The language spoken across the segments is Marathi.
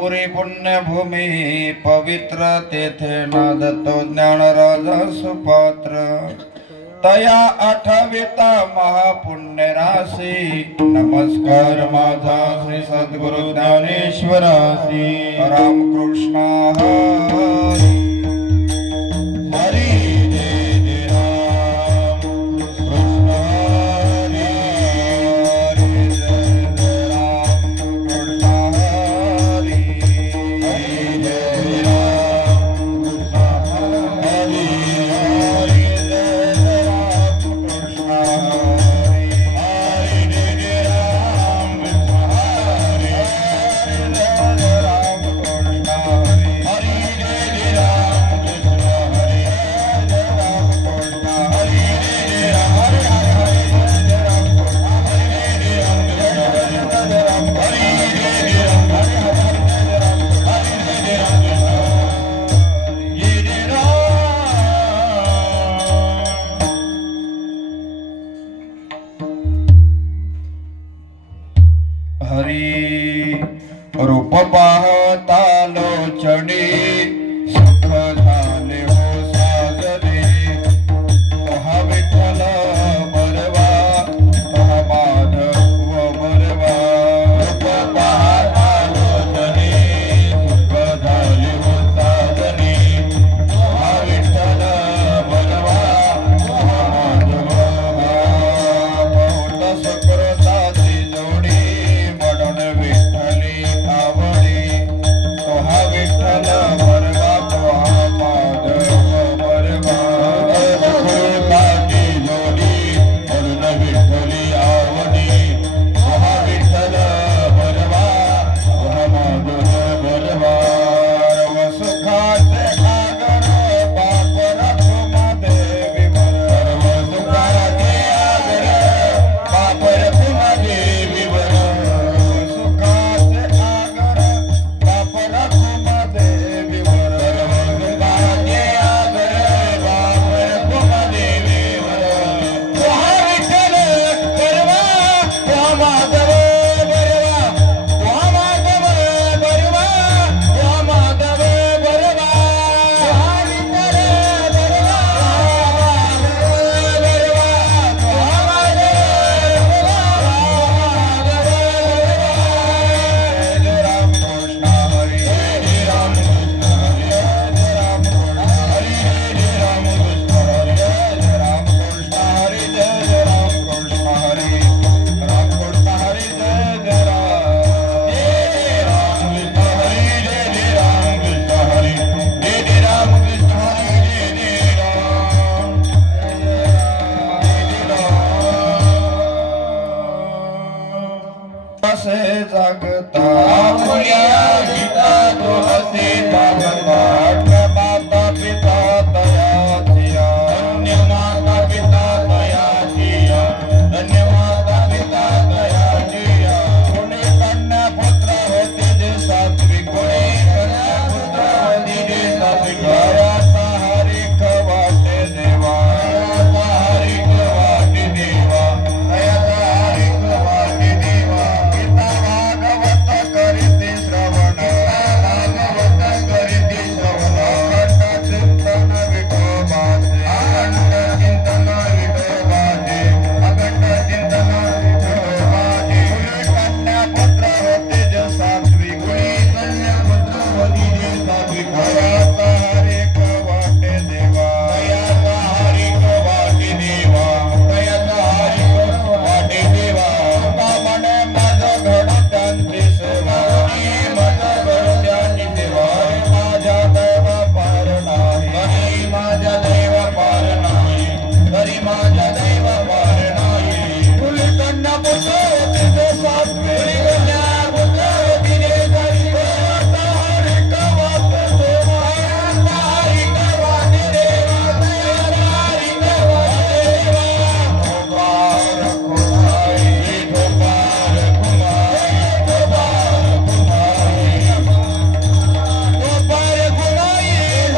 पुरी पुण्यभूमी पवित्र तेथे नादतो ज्ञान राजा सुपात्र तया आठविता महापुण्य राशी नमस्कार माझा श्री सद्गुरु ज्ञानेश्वरासी रामकृष्ण हरी हरी रूप पाहता लोचणी सुख झाले हो साजरे तोहा विठ्ठल बरवा तोहा माधव बरवा रूप पाहता लोचणी सुख झाले हो साजरे तोहा विठ्ठल बरवा तोहा माधव बहुत सुकृताची जोडी म्हणून विठ्ठली आवडी तोहा विठ्ठल बरवा तोहा माधव बरवा सुकृताची जोडी म्हणून विठ्ठली आवडी तोहा विठ्ठल बरवा तोहा माधव बरवा सुखाचे सागर बाप रखुमा देवी वर सुखाचे आगर बाप रखुमा देवी वर सुखाचे आगर बाप रखुमा देवी वर सुखाचे आगर बाप रखुमा देवी वर तोहा विठ्ठल बरवा तोहा माधव बरवा तोहा माधव बरवा तोहा माधव बरवा तोहा विठ्ठल बरवा तोहा माधव जय राम कृष्ण हरी जय राम कृष्ण हरी जय राम कृष्ण हरी जय राम कृष्ण हरी जय राम कृष्ण हरी जय राम कृष्ण हरी राम कृष्ण हरी जय राम कृष्ण हरी जय राम कृष्ण हरी जय राम कृष्ण हरी जय राम से जागता पुण्या गीता जो हसी जागता माता पिता दया जिया धन्य माता पिता दया जिया धन्य माता पिता दया जिया गुणी कन्या पुत्र होती जे सात्विक गुणी कन्या पुत्र होती जे सात्विक दयाचा हरिक वाटे देवा दयाचा हरिक वाटे देवा दयाचा हरिक वाटे देवा गीता भागवत करीती श्रवण भागवत करीती श्रवण अखंड चिंतन विठोबाचे अखंड चिंतन विठोबाचे अखंड चिंतन विठोबाचे गुणी कन्या पुत्र होते जे सात्विक गुणी कन्या पुत्र होती जे सात्विक दयाचा हरिक वाटे देवा दयाचा हरिक वाटे देवा दयाचा हरिक वाटे देवा म्हणे माझं घडू त्यांची सेवा माझं घडू त्यांची सेवा माझ्या दैव पार नाही माझ्या दैव पार नाही तरी माझ्या दैव पार नाही तुली कन्या पुत्र होती जे सात्विक कन्या पुत्र होती जे सात्विक दयाचा हरिक वाटे देवा दयाचा हरिक वाटे देवा दयाचा हरिक वाटे देवा ठोपार खुमाई ठोपार खुमाई ठोपार खुमाई ठोपार खुमाई ठोपार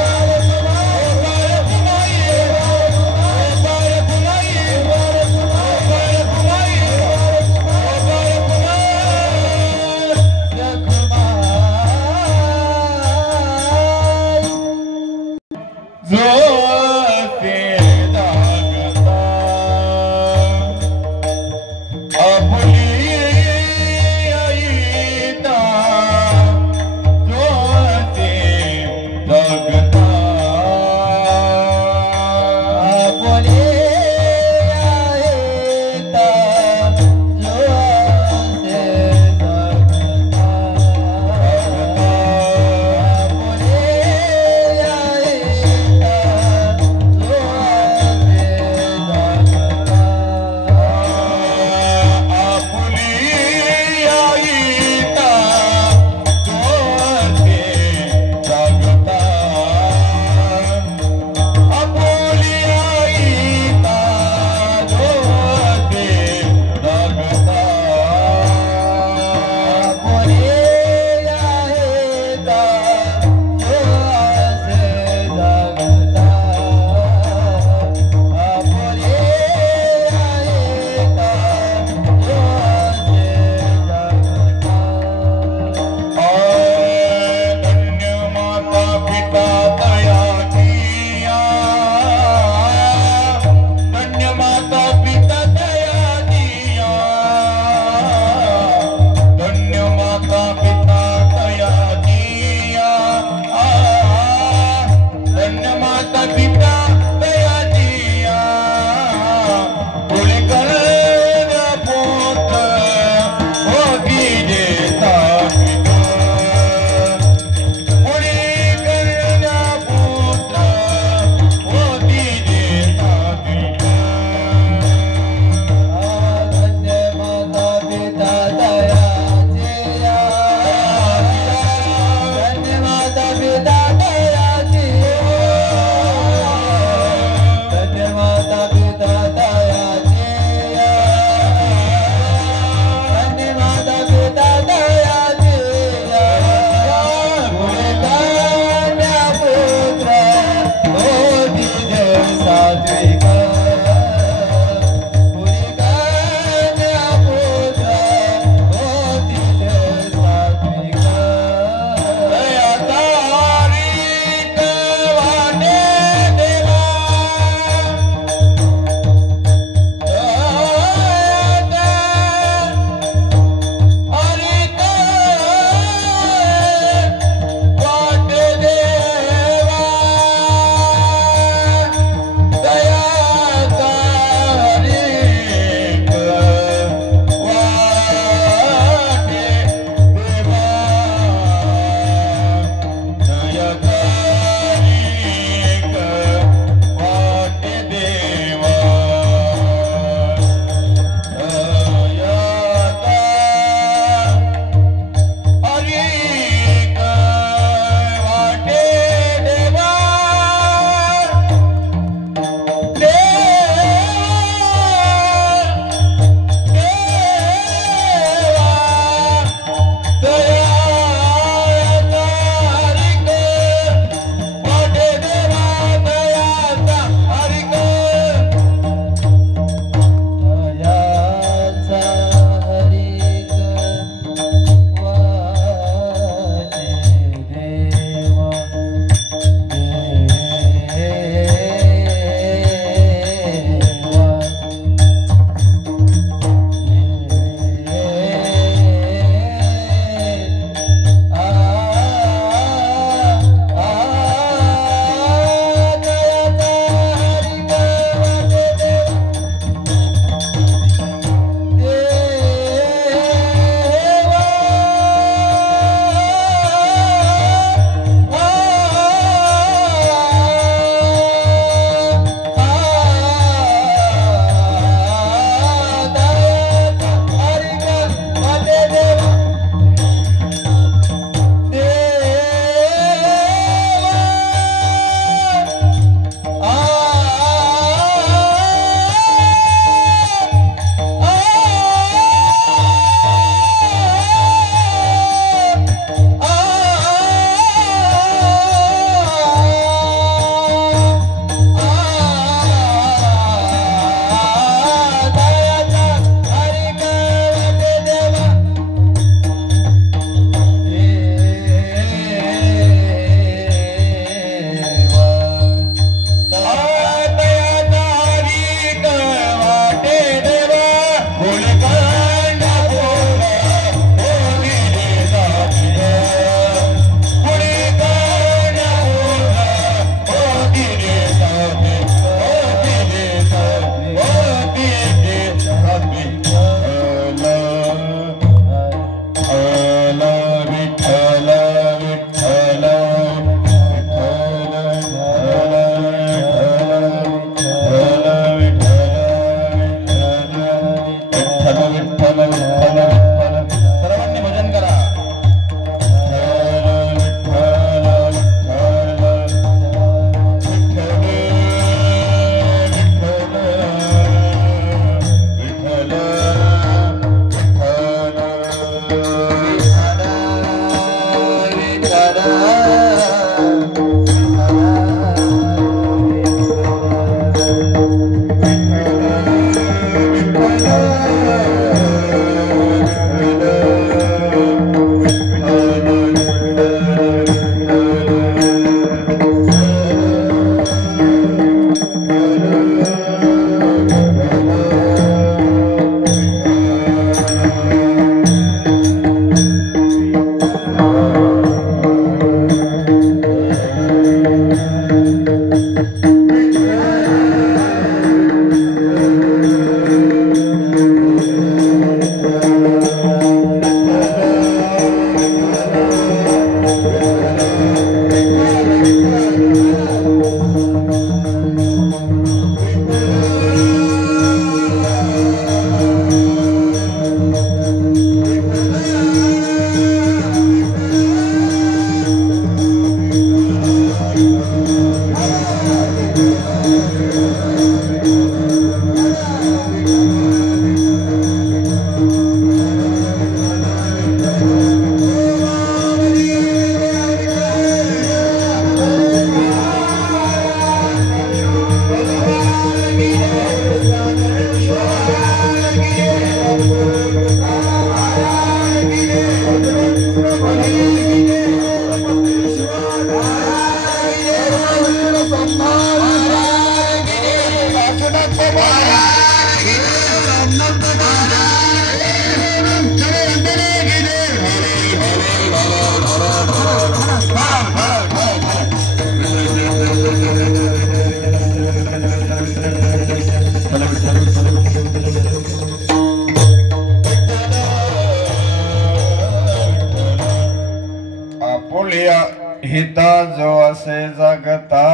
आपुलिया हिता जो असे जगता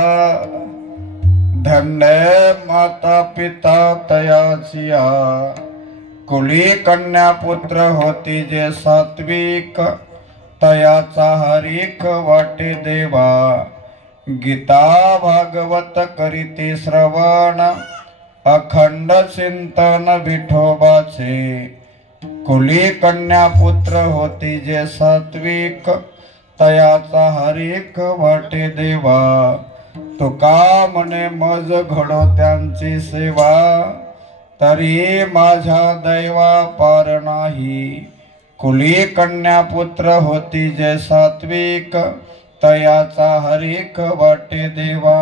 धन्य माता पिता तयाचिया कुली कन्या पुत्र होती जे सात्विक तयाचा हरिक वाटे देवा गीता भागवत करीती श्रवण अखंड चिंतन विठोबाचे कुली कन्या पुत्र होती जे सात्विक तयाचा हरिक वाटे देवा तुका म्हणे मज घडो त्यांची सेवा तरी माझ्या दैवा पार नाही कुली कन्या पुत्र होती जे सात्विक तयाचा हरिक वाटे देवा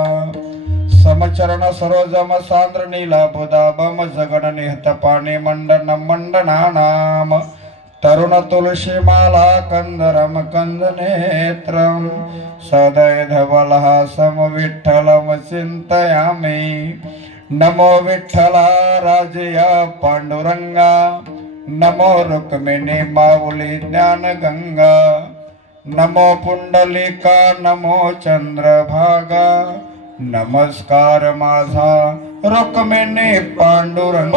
समचरण सरोजम सांद्र नीला बुदाबम जगन निहत पाणी मंडन मंडना नाम तरुण तुलसी माला कंदरम कंद नेत्रम सदय धवलहासम विठ्ठलम चिंतयामि नमो विठ्ठला राजया पांडुरंगा नमो रुक्मिणी माऊली ज्ञान गंगा नमो पुंडलिका नमो चंद्रभागा नमस्कार माझा रुक्मिणी पांडुरंग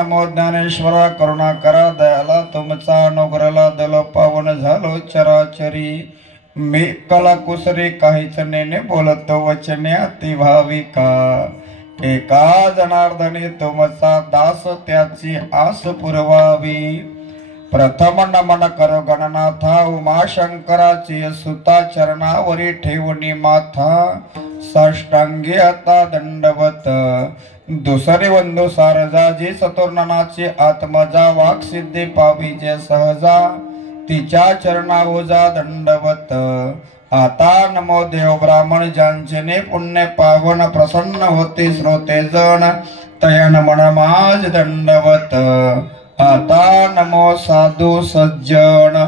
नमो ज्ञानेश्वरा करुणाकरा दयाला तुमचा अनुग्रहाला दल पावन झालो चराचरी मी कला कुसरी काहीच नेने बोलतो वचने अति भाविका एका जनार्दनी तुमचा दास त्याची आस पुरवावी प्रथम नमन करो गणनाथा उमाशंकराची सुता चरणावरी ठेवणी माथा साष्टांगी आता दंडवत दुसरी वंदू सारजाजी चतुर्ननाची आत्मजा वाक सिद्धी पावी जे सहजा तिच्या चरणावजा दंडवत आता नमो देव ब्राह्मण ज्यांचे पुण्य पावन प्रसन्न होते श्रोते जण तयन मन माझ दंडवत आता नमो साधू सज्जन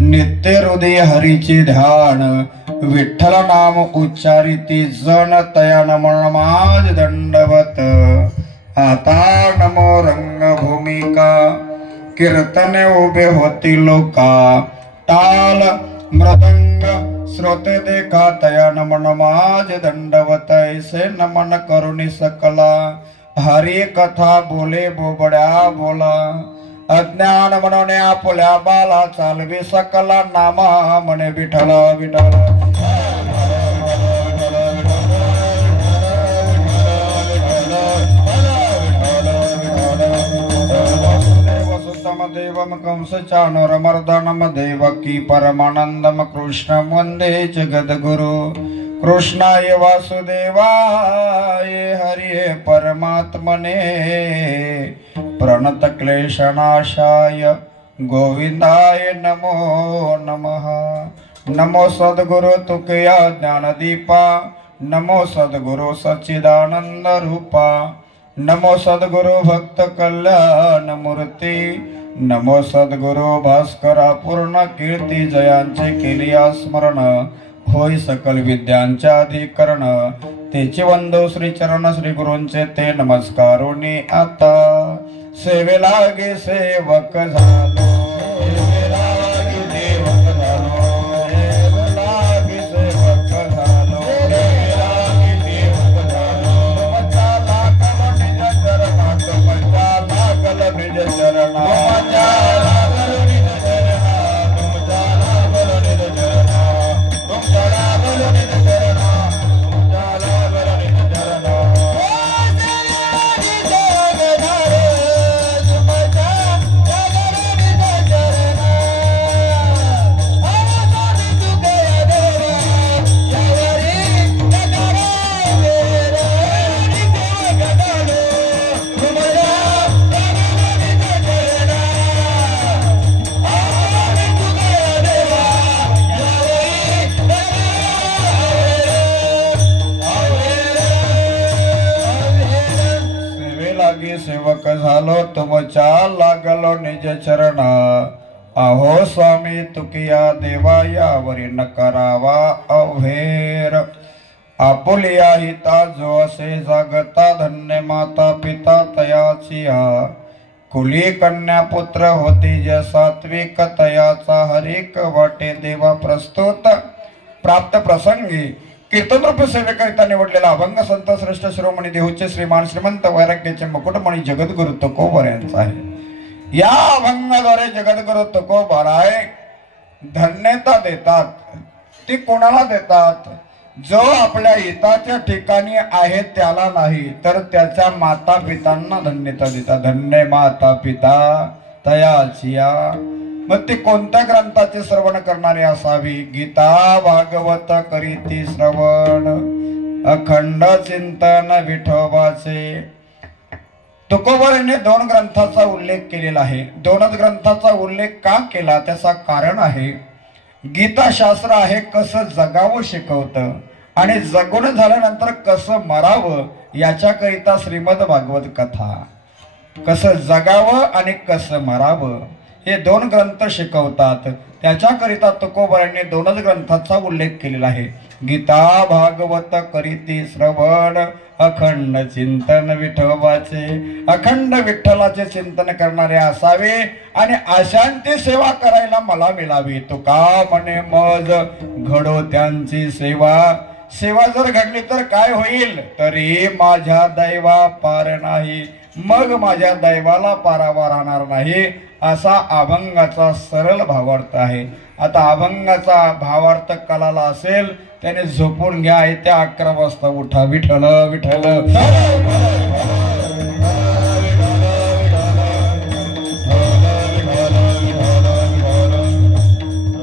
नित्य हृदय हरीचे ध्यान विठ्ठल नाम उच्चारिती जन तयान मन माझ दंडवत आता नमो रंगभूमिका कीर्तने उभे होती लोका ताल मृदंग श्रोते देखा तयान मन माझ दंडवत ऐसे नमन करुणी सकला हरी कथा बोले बोबड्या बोला अज्ञान म्हणून आपुल्या बाला चालवी सकला नामा म्हणे विठ्ठल विठ्ठल देवम कंस चाणूरमर्दनम देवकी परमानंदम कृष्ण वंदे जगद्गुरु कृष्णाय वासुदेवाय हरिये परमात्मने प्रणत क्लेशनाशाय गोविंदाय नमो नमः नमो सद्गुरु तुकया ज्ञानदीपा नमो सद्गुरु सच्चिदानंद रूपा नमो सद्गुरु भक्त कल्याण मूर्ती, नमो सद्गुरु भास्करा पूर्ण कीर्ती, जयांचे केलिया स्मरण, होय सकल विद्यांच्या अधिकरण, तेचे वंदो श्री चरण श्री गुरूंचे ते नमस्कारोनी आता, सेवेला गे सेवक झालो, सेवेला गे सेवक झालो, सेवेला गे सेवक झालो, सेवेला गे सेवक झालो, तुमच्या लागल निज चरणात, तुमच्या लागल निज चरणात, तुमच्या लागल निज चरणात, तुमच्या लागल निज चरणात, तुमच्या लागल निज चरणात, तुमच्या लागल निज चरणात, सेवक झालो, तुमच्या लागलो निज चरण, अहो स्वामी तुकिया देवा, यावरी न करावा अवहेर, आपुलिया हिता जो असे जागता, धन्य माता पिता तयाचिया, कुली कन्या पुत्र होती जे सात्विक, तयाचा हरिक वाटे देवा प्रस्तुत, प्राप्त प्रसंगी कीर्तन रूप सेवेकरिता निवडलेला अभंग संत श्रेष्ठ शिरोमणी देहूचे श्रीमान श्रीमंत वैराग्याचे मुकुटमणी जगद्गुरु तुकोबर यांचा आहे। या अभंगाद्वारे जगद्गुरु तुकोबराय धन्यता देतात। ती कोणाला देतात? जो आपल्या हिताच्या ठिकाणी आहे त्याला नाही, तर त्याच्या माता पितांना धन्यता देतात। धन्य माता पिता तयाचिया। मग ते कोणत्या ग्रंथाचे श्रवण करणारे असावी? गीता भागवत करीती श्रवण, अखंड चिंतन विठोबाचे। तुकोबर यांनी 2 ग्रंथाचा उल्लेख केलेला आहे। 2च ग्रंथाचा उल्लेख का केला त्याचा कारण आहे, गीता शास्त्र आहे कसं जगावं शिकवतं आणि जगून झाल्यानंतर कसं मरावं याच्याकरिता श्रीमद भागवत कथा, कसं जगावं आणि कसं मरावं हे 2 ग्रंथ शिकवतात। त्याच्याकरिता तुकोबरांनी 2च ग्रंथाचा उल्लेख केलेला आहे। गीता भागवत करीती श्रवण, अखंड चिंतन विठोबाचे। अखंड विठ्ठलाचे चिंतन करणारे असावे आणि अशांती सेवा करायला मला मिळावी। तुका म्हणे मज घडो त्यांची सेवा। सेवा जर घडली तर काय होईल? तरी माझ्या दैवा पार नाही, मग माझ्या दैवाला पारावा राहणार नाही, असा अभंगाचा सरळ भावार्थ आहे। आता अभंगाचा भावार्थ कळाला असेल त्याने झोपून घ्या, येत्या 11 वाजता उठा। विठ्ठल विठ्ठल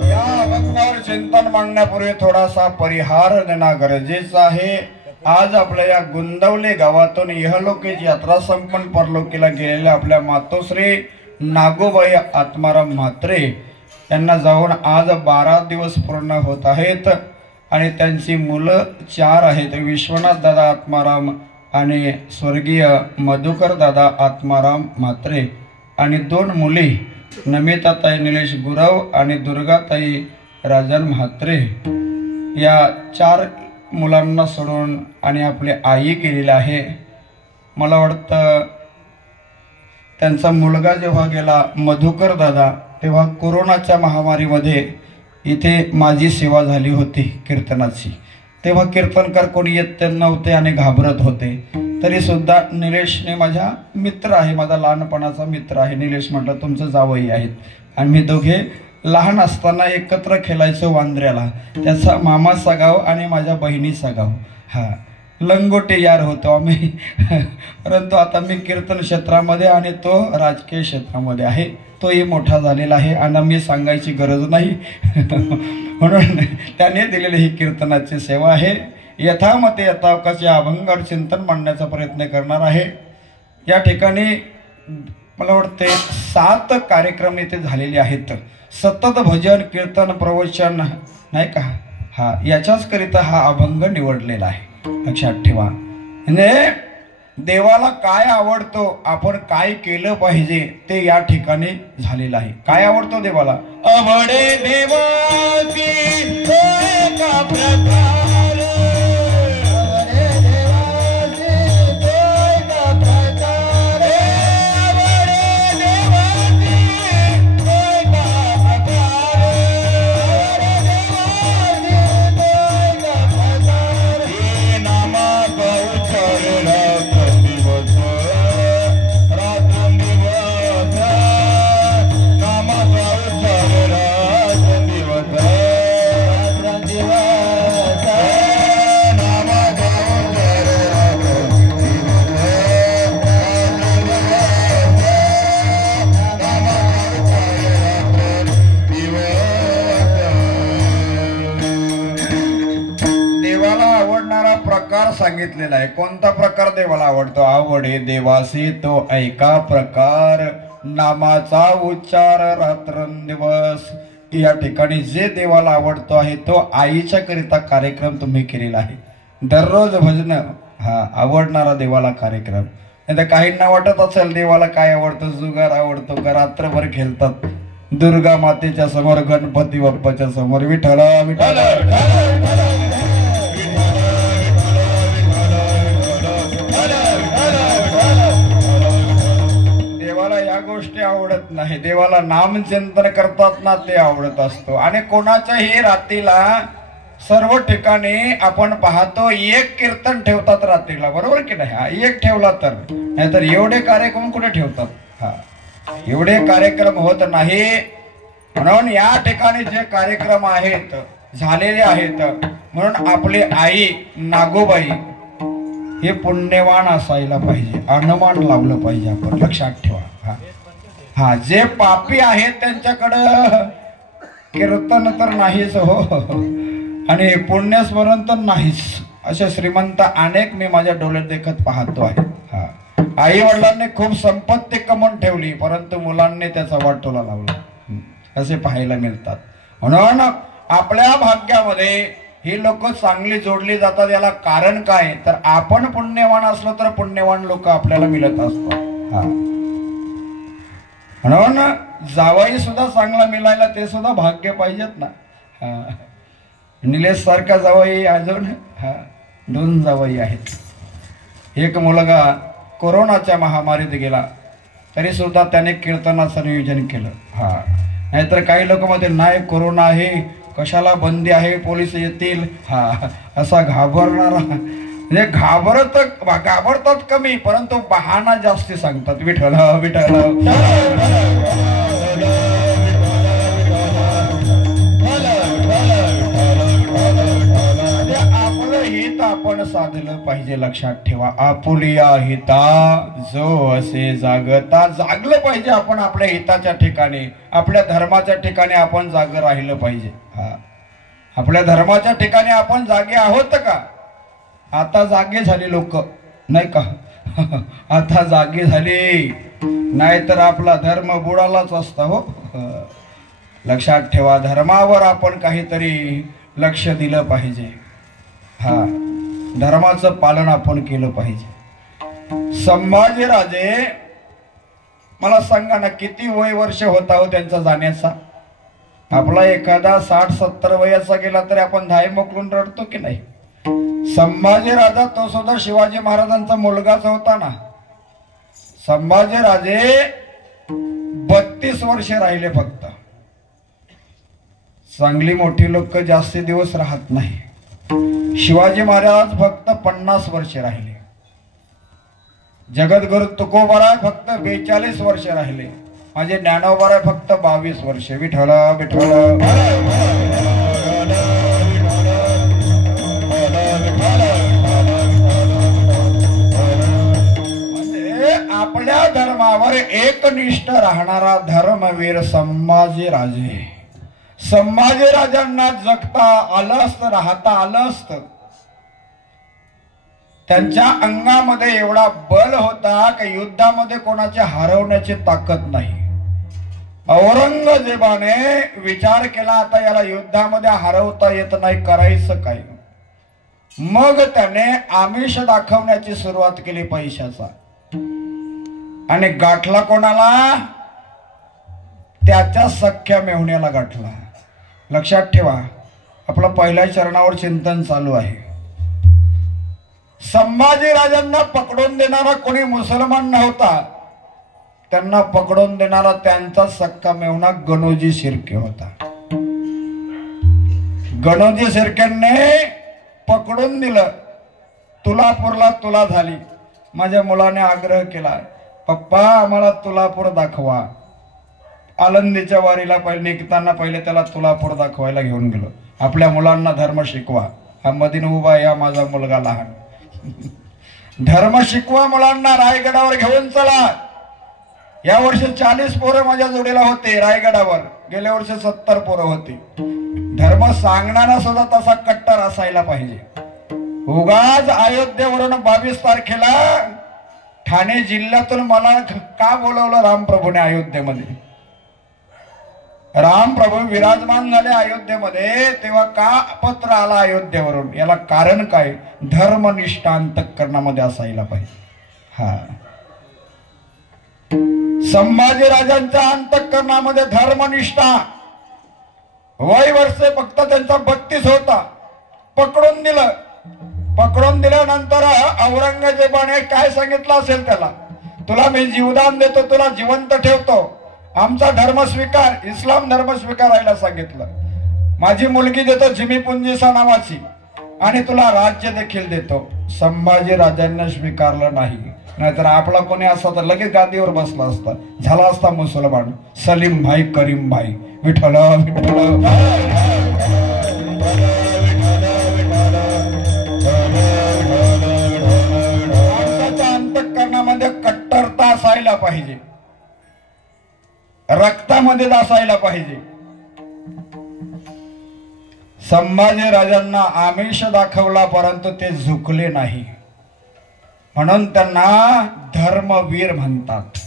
या अभंगावर चिंतन मांडण्यापूर्वी थोडासा परिहार देणं गरजेचं आहे। आज आपल्या या गुंदवले गावातून इहलोकीची यात्रा संपन्न परलोकीला गेलेल्या आपल्या मातोश्री नागोबाई आत्माराम म्हात्रे यांना जाऊन आज 12 दिवस पूर्ण होत आहेत आणि त्यांची मुलं 4 आहेत, विश्वनाथ दादा आत्माराम आणि स्वर्गीय मधुकर दादा आत्माराम म्हात्रे, आणि 2 मुली नमिताताई निलेश गुरव आणि दुर्गाताई राजन म्हात्रे। या 4 मुलांना सोडून आणि आपली आई गेलेली आहे। मला वाटतं त्यांचा मुलगा जेव्हा गेला मधुकर दादा, तेव्हा कोरोनाच्या महामारीमध्ये इथे माझी सेवा झाली होती कीर्तनाची। तेव्हा कीर्तनकार कोणी येत नव्हते आणि घाबरत होते, तरी सुद्धा निलेशने, माझा मित्र आहे, माझा लहानपणाचा मित्र आहे, निलेश म्हटलं तुमचं जावई आहेत, आणि मी दोघे लहान असताना एकत्र खेळायचो वांद्र्याला। त्याचा मामाचा गाव आणि माझ्या बहिणीचा गाव, हा लंगोटे यार होतो आम्ही। परंतु आता मी कीर्तन क्षेत्रामध्ये आणि तो राजकीय क्षेत्रामध्ये आहे। तोही मोठा झालेला आहे आणि मी सांगायची गरज नाही म्हणून त्याने दिलेली ही कीर्तनाची सेवा आहे। यथामते यथावकाश या अभंगावर चिंतन मांडण्याचा प्रयत्न करणार आहे। या ठिकाणी मला वाटते 7 कार्यक्रम इथे झालेले आहेत। सतत भजन कीर्तन प्रवचन नाही का, हा याच्याच करिता हा अभंग निवडलेला आहे, लक्षात ठेवा। म्हणजे देवाला काय आवडतो, आपण काय केलं पाहिजे ते या ठिकाणी झालेलं आहे. काय आवडतो देवाला? आवडे देवाची का प्रकार, सांगितलेला आहे. कोणता प्रकार देवाला आवडतो? आवडे देवासी तो ऐका प्रकार, नामाचा उच्चार रात्रंदिवस. या ठिकाणी जे देवाला आवडतो आहे तो आईच्या करिता कार्यक्रम तुम्ही केलेला आहे. दररोज भजन हा आवडणारा देवाला कार्यक्रम. नाही काहींना वाटत असेल देवाला काय आवडतं, जुगार आवडतो का, रात्रभर खेळतात दुर्गा मातेच्या समोर, गणपती बाप्पाच्या समोर, विठ्ठल विठ्ठल. गोष्टी आवडत नाही. देवाला नामचिंतन करतात ना ते आवडत असतो. आणि कोणाच्याही रात्रीला सर्व ठिकाणी आपण पाहतो एक कीर्तन ठेवतात रात्रीला, बरोबर की नाही? एक ठेवला तर, नाहीतर एवढे कार्यक्रम कुठे ठेवतात? हा, एवढे कार्यक्रम होत नाही. म्हणून या ठिकाणी जे कार्यक्रम आहेत झालेले आहेत, म्हणून आपली आई नागोबाई हे पुण्यवान असायला पाहिजे, अनुमान लावलं पाहिजे आपण, लक्षात ठेवा. हा, जे पापी आहेत त्यांच्याकडं कीर्तन तर नाहीच हो, आणि पुण्यस्मरण तर नाहीच. असे श्रीमंत अनेक मी माझ्या डोळ्यात देखत पाहतो आहे. हा, आई वडिलांनी खूप संपत्ती कमवून ठेवली, परंतु मुलांनी त्याचा वाटोला लावला, असे पाहायला मिळतात. म्हणून आपल्या भाग्यामध्ये ही लोक चांगली जोडली जातात. याला कारण काय? तर आपण पुण्यवान असलो तर पुण्यवान लोक आपल्याला मिळत असतात. हा, म्हणून जावाई सुद्धा चांगला मिळायला ते सुद्धा भाग्य पाहिजेत ना. हा, निलेश सारखा जावाई अजून 2 जावाई आहेत. एक मुलगा कोरोनाच्या महामारीत गेला तरी सुद्धा त्याने कीर्तनाचं नियोजन केलं. हा, नाहीतर काही लोक मध्ये नाही कोरोना आहे, कशाला बंदी आहे, पोलीस येतील, हा असा घाबरणारा, म्हणजे घाबरतात कमी, परंतु बहाणा जास्ती सांगतात. विठ्ठल विठ्ठल. आपलं हित आपण साधलं पाहिजे, लक्षात ठेवा. आपुलिया हिता जो असे जागता, जागलं पाहिजे आपण आपल्या हिताच्या ठिकाणी, आपल्या धर्माच्या ठिकाणी आपण जाग राहिलं पाहिजे. हा, आपल्या धर्माच्या ठिकाणी आपण जागे आहोत का? आता जागे झाले लोक, नाही का? आता जागे झाले, नाहीतर आपला धर्म बुडालाच असता हो. लक्षात ठेवा, धर्मावर आपण काहीतरी लक्ष दिलं पाहिजे. हा, धर्माचं पालन आपण केलं पाहिजे. संभाजीराजे, मला सांगा ना किती वर्ष होता हो त्यांचा जाण्याचा? आपला एखादा 60-70 वयाचा गेला तरी आपण धाय मोकळून रडतो की नाही? संभाजी राजा तो सुद्धा शिवाजी महाराजांचा मुलगाच होता ना. संभाजी राजे 32 वर्षे राहिले फक्त. चांगली मोठी लोक जास्त दिवस राहत नाही. शिवाजी महाराज फक्त 50 वर्षे राहिले. जगद्गुरु तुकोबाराय फक्त 42 वर्षे राहिले. माझे ज्ञानोबाराय फक्त 22 वर्षे. विठ्ठल विठ्ठल. आपल्या धर्मावर एकनिष्ठ राहणारा धर्मवीर संभाजी राजे. संभाजी राजांना जगता आलं असतं, राहता आलं असतं. त्यांच्या अंगामध्ये एवढा बल होता की युद्धामध्ये कोणाचे हरवण्याची ताकद नाही. औरंगजेबाने विचार केला, आता याला युद्धामध्ये हरवता येत नाही, करायचं काय? मग त्याने आमिष दाखवण्याची सुरुवात केली पैशाचा, आणि गाठला कोणाला? त्याच्या सख्या मेहुण्याला गाठला. लक्षात ठेवा, आपलं पहिल्या चरणावर चिंतन चालू आहे. संभाजी राजांना पकडून देणारा कोणी मुसलमान नव्हता. त्यांना पकडून देणारा त्यांचा सख्खा मेहुणा गणोजी शिर्के होता. गणोजी शिर्केंनी पकडून दिलं. तुलापूरला तुला झाली. माझ्या मुलाने आग्रह केला, पप्पा आम्हाला तुलापूर दाखवा. आळंदीच्या वारीला पहिले निघताना पहिले त्याला तुलापूर दाखवायला घेऊन गेलो. आपल्या मुलांना धर्म शिकवा. हा मधीन उभा या माझा मुलगा लहान. धर्म शिकवा मुलांना, रायगडावर घेऊन चला. या वर्षी 40 पोरं माझ्या जोडीला होते रायगडावर. गेल्या वर्षी 70 पोरं होती. धर्म सांगणारा सुद्धा तसा कट्टर असायला पाहिजे. उगाच अयोध्येवरून 22 तारखेला ठाणे जिल्ह्यातून मला का बोलवलं रामप्रभूने अयोध्येमध्ये? रामप्रभू विराजमान झाले अयोध्येमध्ये, तेव्हा का पत्र आला अयोध्येवरून? याला कारण काय? धर्मनिष्ठा अंतःकरणामध्ये असायला पाहिजे. हा, संभाजी राजांच्या अंतःकरणामध्ये धर्मनिष्ठा. वय वर्ष फक्त त्यांचा 32 होता. पकडून दिलं. पकडून दिल्यानंतर औरंगजेबाने काय सांगितलं असेल त्याला? तुला मी जीवदान देतो, तुला जिवंत ठेवतो, आमचा धर्म स्वीकार, इस्लाम धर्म स्वीकारायला सांगितलं. माझी मुलगी देतो जिमीपुंजीसा नावाची, आणि तुला राज्य देखील देतो. संभाजी राजांना स्वीकारलं नाही. नाहीतर आपला कोणी असता तर लगेच गादीवर बसला असता, झाला असता मुसलमान. सलीम भाई, करीम भाई, विठ्ठल विठ्ठल. माणसाच्या अंतःकरणामध्ये कट्टरता असायला पाहिजे, रक्तामध्ये असायला पाहिजे. संभाजी राजांना आमिष दाखवला, परंतु ते झुकले नाही. म्हणून त्यांना धर्मवीर म्हणतात.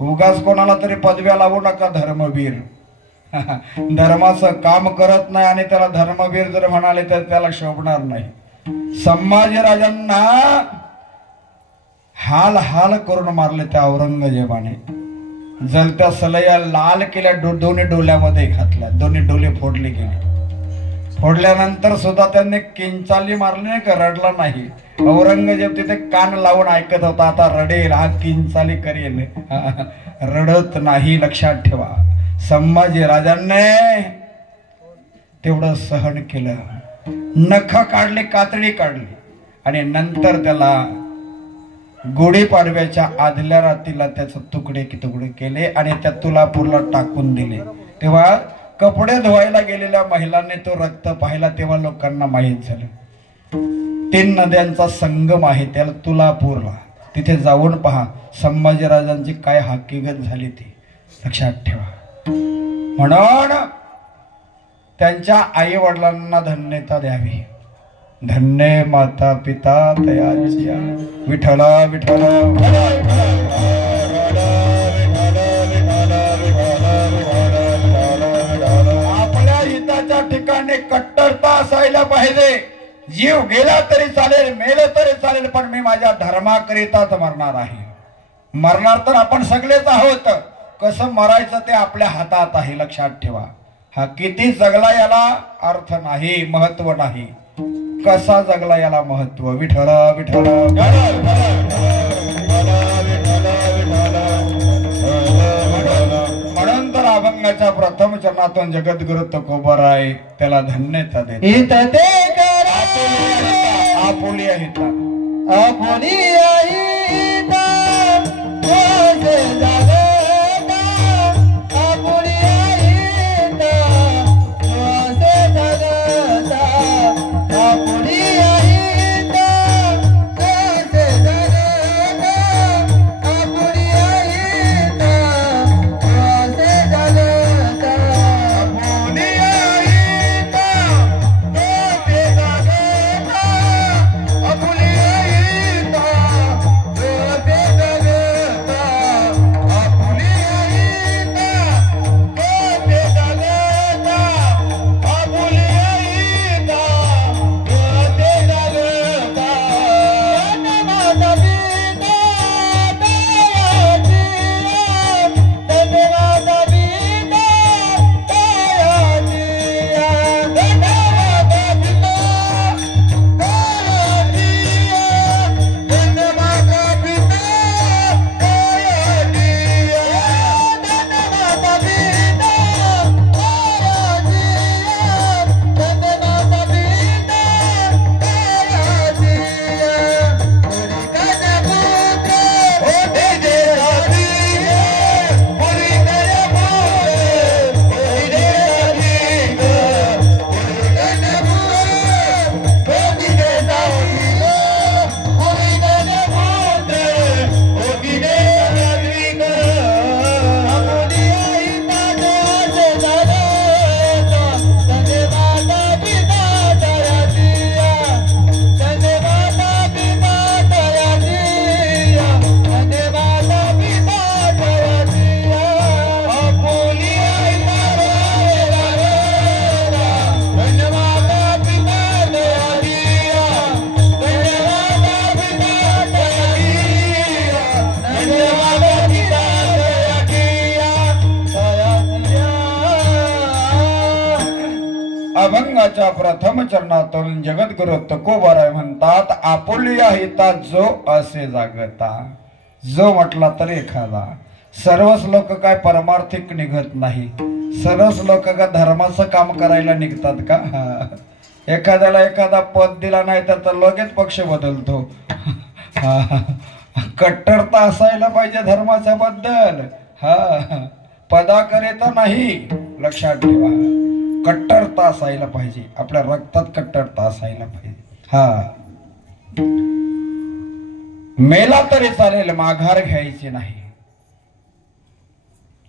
उगाच कोणाला तरी पदव्या लावू नका धर्मवीर. धर्माचं काम करत नाही आणि त्याला धर्मवीर जर म्हणाले तर त्याला शोभणार नाही. संभाजी राजांना हाल हाल करून मारले त्या औरंगजेबाने. जलत्या सलया लाल केल्या, दोन्ही डोल्यामध्ये घातल्या, दोन्ही डोले फोडले गेले. फोडल्यानंतर सुद्धा त्यांनी किंचाली मारली नाही का, रडला नाही. औरंगजेब तिथे कान लावून ऐकत होता. आता रडेल, हा किंचाली करेल, रडत नाही. लक्षात ठेवा, संभाजी राजांनी तेवढं सहन केलं. नख काढले, कातडी काढली, आणि नंतर त्याला गुढीपाडव्याच्या आदल्या रात्रीला त्याचे तुकडे तुकडे केले आणि त्या तुलापूरला टाकून दिले. तेव्हा कपडे धुवायला गेलेल्या महिलांनी तो रक्त पाहिला. तेव्हा लोकांना माहीत झालं 3 नद्यांचा संगम आहे त्याला तुलापूरला. तिथे जाऊन पहा संभाजीराजांची काय हकीकत झाली ती. लक्षात ठेवा. म्हणून त्यांच्या आई वडिलांना धन्यता द्यावी. धन्य माता पिता तयाची. विठ्ठल विठ्ठल. आपल्या हिताच्या ठिकाणी कट्टरता असायला पाहिजे. जीव गेला तरी चालेल, मेले तरी चालेल, पण मी माझ्या धर्माकरिताच मरणार आहे. मरणार तर आपण सगळेच आहोत. कसं मरायचं ते आपल्या हातात आहे. लक्षात ठेवा. हा किती जगला याला अर्थ नाही, महत्व नाही. कसा जगला याला महत्व. विठ्ठल विठ्ठल. म्हणून तर अभंगाच्या प्रथम चरणातून जगद्गुरु तुकोबाराय त्याला धन्यता देत. आपुली आहे पांडुरंगाच्या प्रथम चरणातून जगद्गुरु तुकोबाराय म्हणतात, आपुलिया हिता जो असे जागता. जो म्हटला तर एखादा. सर्वच लोक काय परमार्थिक निघत नाही. सर्वच लोक का धर्माचं काम करायला निघतात का? एखाद्याला एखादा पद दिला नाही तर लगेच पक्ष बदलतो. कट्टरता असायला पाहिजे धर्माच्या बद्दल. पदाकरिता नाही, लक्षात ठेवा. कट्टरता असायला पाहिजे. आपल्या रक्तात कट्टरता असायला पाहिजे. मेला तरी चालेल, माघार घ्यायची नाही.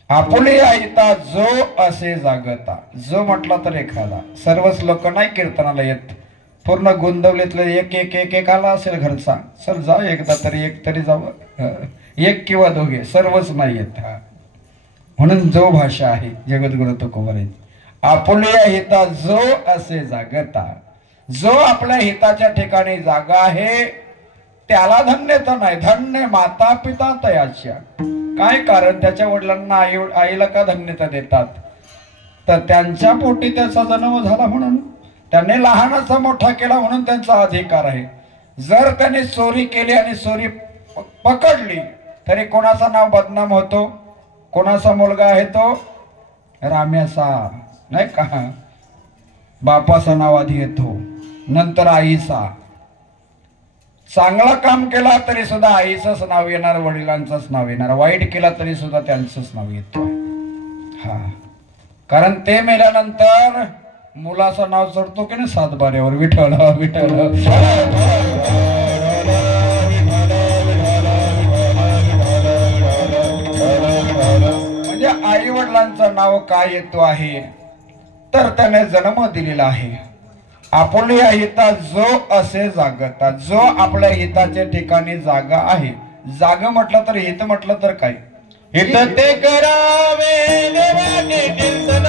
आपुले ऐता जो असे जागता. जो म्हटला तर एखादा. सर्वच लोक नाही कीर्तनाला येत. पूर्ण गोंदवलीतलं एक एक एक एक आला असेल घरचा, सर जा एकदा तरी, एक तरी जावं. एक किंवा दोघे, सर्वच नाही येत. म्हणून जो भाषा आहे जगद्गुरु तुकोबारायांची. आपुल्या हिता जो असे जागता. जो आपल्या हिताच्या ठिकाणी जागा आहे त्याला धन्य तर नाही, धन्य माता पिता तयाच्या. काय कारण? त्याच्या वडिलांना आईला का धन्यता देतात? तर त्यांच्या पोटी त्याचा जन्म झाला म्हणून, त्यांनी लहानाचा मोठा केला म्हणून त्यांचा अधिकार आहे. जर त्याने चोरी केली आणि चोरी पकडली तरी कोणाचा नाव बदनाम होतो? कोणाचा मुलगा आहे तो? राम्याचा, नाही का? बापाचं नाव आधी येतो, नंतर आईचा. चांगला काम केला तरी सुद्धा आईचंच नाव येणार, वडिलांचंच नाव येणार. वाईट केला तरी सुद्धा त्यांचंच नाव येतो. कारण ते मेल्यानंतर मुलाचं नाव चढतो की नाही सातबाऱ्यावर, विठ्ठल विठ्ठल. म्हणजे आई वडिलांचं नाव काय येतो आहे? तर त्याने जन्म दिलेला आहे. आपुल्या हिता जो असे जागता. जो आपल्या हिताच्या ठिकाणी जागा आहे. जाग म्हटलं तर हित म्हटलं तर काय? हित ते करावे देवाचे चिंतन.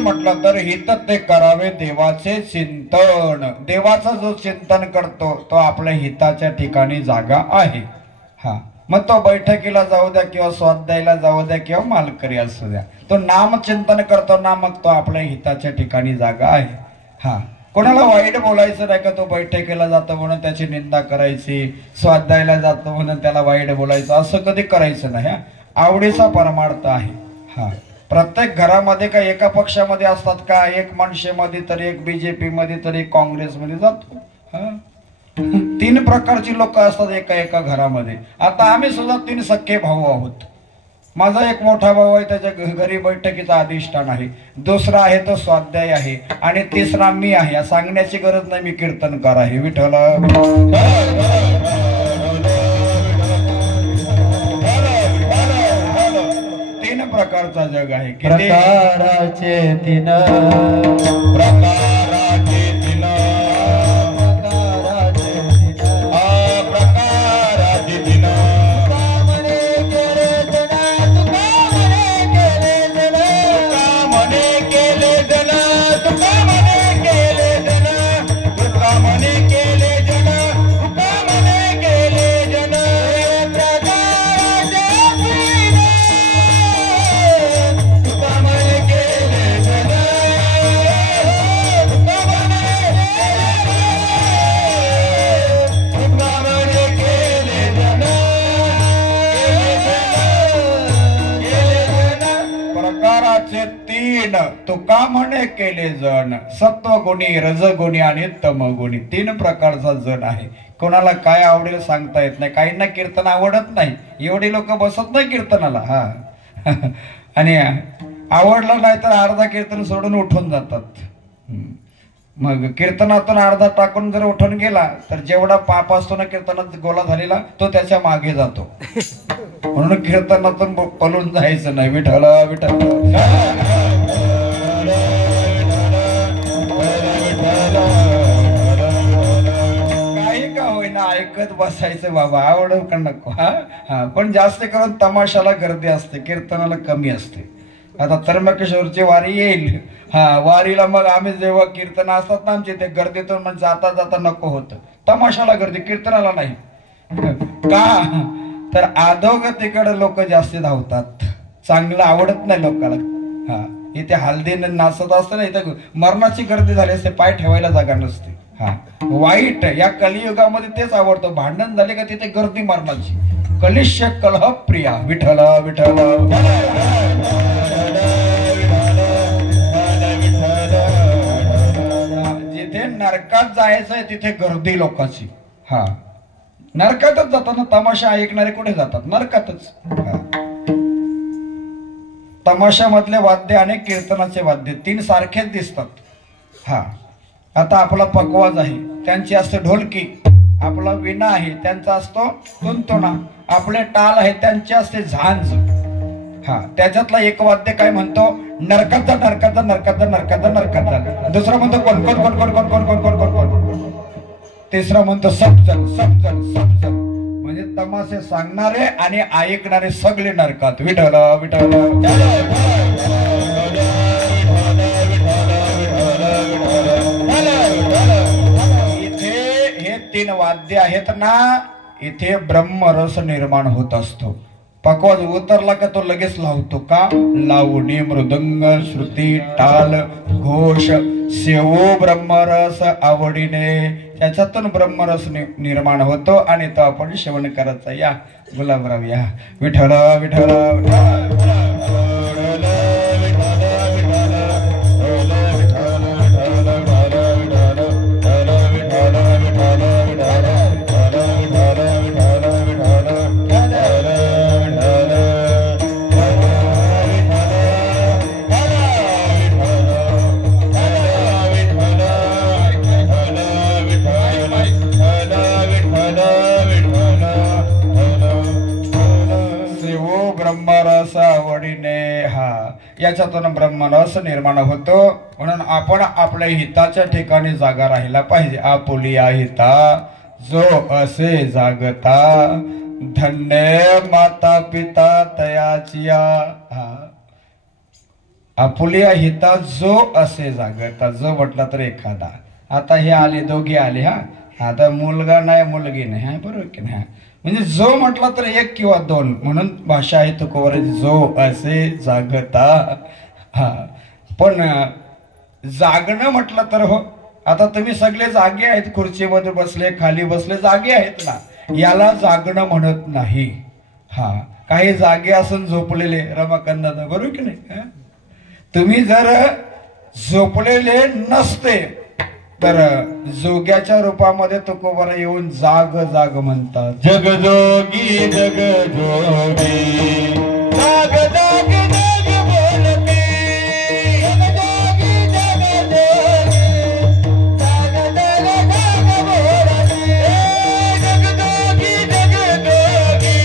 म्हटलं तर हित ते करावे देवाचे चिंतन. देवाचं जो चिंतन करतो तो आपल्या हिताच्या ठिकाणी जागा आहे. मग तो बैठकीला जाऊ द्या किंवा स्वाध्यायाला जाऊ द्या किंवा मालकरी असू द्या, तो नाम चिंतन करतो ना, मग तो आपल्या हिताच्या ठिकाणी जागा आहे. कोणाला वाईट बोलायचं नाही का? तो बैठकीला जातो म्हणून त्याची निंदा करायची, स्वाध्यायाला जातो म्हणून त्याला वाईट बोलायचं, असं कधी करायचं नाही. आवडीचा परमार्थ आहे. प्रत्येक घरामध्ये का एका पक्षामध्ये असतात का? एक मनसेमध्ये तर एक बीजेपी मध्ये तर एक काँग्रेसमध्ये जातो. 3 प्रकारची लोक असतात एका एका घरामध्ये. आता आम्ही सुद्धा 3 सख्खे भाऊ आहोत. माझा एक मोठा भाऊ आहे, त्याच्या घरी बैठकीचा अधिष्ठान आहे. दुसरा आहे तो स्वाध्याय आहे आणि तिसरा मी आहे. सांगण्याची गरज नाही, मी कीर्तनकार आहे. विठ्ठल. 3 प्रकारचा जग आहे. प्रकाराचे 3 प्रकाराचे 3 प्रकाराचे 3 तुका म्हणे केले जण. सत्वगुणी, रजगुणी आणि तमगुणी 3 प्रकारचा जण आहे. कोणाला काय आवडेल सांगता येत नाही. काहींना कीर्तन आवडत नाही, एवढी लोक बसत नाही कीर्तनाला. आणि आवडलं नाही तर अर्धा कीर्तन सोडून उठून जातात. मग कीर्तनातून अर्धा टाकून जर उठून गेला तर जेवढा पाप असतो ना कीर्तनात गोला झालेला तो त्याच्या मागे जातो. म्हणून कीर्तनातून पळून जायचं नाही. विठ्ठल विठ्ठल काही का होईना ऐकत बसायचं बाबा. आवड का नको. हा पण जास्त करून तमाशाला गर्दी असते, कीर्तनाला कमी असते. आता त्र्यंबकेश्वरची वारी येईल. वारीला मग आम्ही जेव्हा कीर्तन असतात ना आमचे ते गर्दीतून म्हणजे जाता जाता नको होतं. तमाशाला गर्दी, कीर्तनाला नाही. का तर अधोगतीकडे लोक जास्त धावतात. चांगलं आवडत नाही लोकांना. इथे हल्दीने नाचत असतं ना, इथे मरणाची गर्दी झाली असते, पाय ठेवायला जागा नसते. वाईट या कलियुगामध्ये तेच आवडतं. भांडण झाले का तिथे गर्दी मरणाची. कलिष्य कलह प्रिया. विठ्ठल विठ्ठल जिथे नरकात जायचंय तिथे गर्दी लोकांची. नरकातच जातात ना. तमाशा ऐकणारे कुठे जातात? नरकातच. तमाशामधले वाद्य आणि कीर्तनाचे वाद्य तीन सारखेच दिसतात. आता आपला पकवाज आहे, त्यांची असते ढोलकी. आपला विणा आहे, त्यांचा असतो तुंतुणा. आपले टाल आहे, त्यांचे असते झांज. त्याच्यातला एक वाद्य काय म्हणतो? नरकाचा नरकाचा नरकाचा नरकाचा नरकाचा. दुसरा म्हणतो कोण कोण कोण कोण कोण कोण कोण कोण कोण कोण. तिसरा म्हणतो सबजन सबजन सबजन. म्हणजे तमाशे सांगणारे आणि ऐकणारे सगळे नरकात. विठ्ठल विठ्ठल इथे हे तीन वाद्य आहेत ना, इथे ब्रह्मरस निर्माण होत असतो. पकवाज उतरला का तो लगेच लावतो. का लावणी, मृदंग, श्रुती, टाल, घोष सेवो ब्रह्मरस आवडीने. त्याच्यातून ब्रह्मरस निर्माण होतो आणि तो आपण श्रवण करायचा. या गुलाबराव या. विठ्ठल विठ्ठल ब्रह्मरस आवडीने. याच्यातून ब्रह्मरस निर्माण होतो. म्हणून आपण आपल्या हिताच्या ठिकाणी जागा राहिला पाहिजे. आपुलिया हिता जो असे जागता, धन्य माता पिता तयाचिया. आपुलिया हिता जो असे जागता. जो म्हटला तर एखादा. आता हे आले, दोघे आले. आता मुलगा नाही मुलगी नाही. बरोबर की नाही? म्हणजे जो म्हटला तर एक किंवा दोन. म्हणून भाषा आहे तुकोवराची. जो असे जागता. पण जागणं म्हटलं तर हो, आता तुम्ही सगळे जागे आहेत. खुर्चीमध्ये बसले, खाली बसले, जागे आहेत ना. याला जागणं म्हणत नाही. काही जागे असून झोपलेले. रमाकांत, बरोबर की नाही? तुम्ही जर झोपलेले नसते तर जोग्याच्या रूपामध्ये तुकोबरा येऊन जाग जाग म्हणतात. जगजोगी जगजोगी जाग जाग जाग बोलते. जगजोगी जगजोगी जाग जाग जाग बोलते. जगजोगी जगजोगी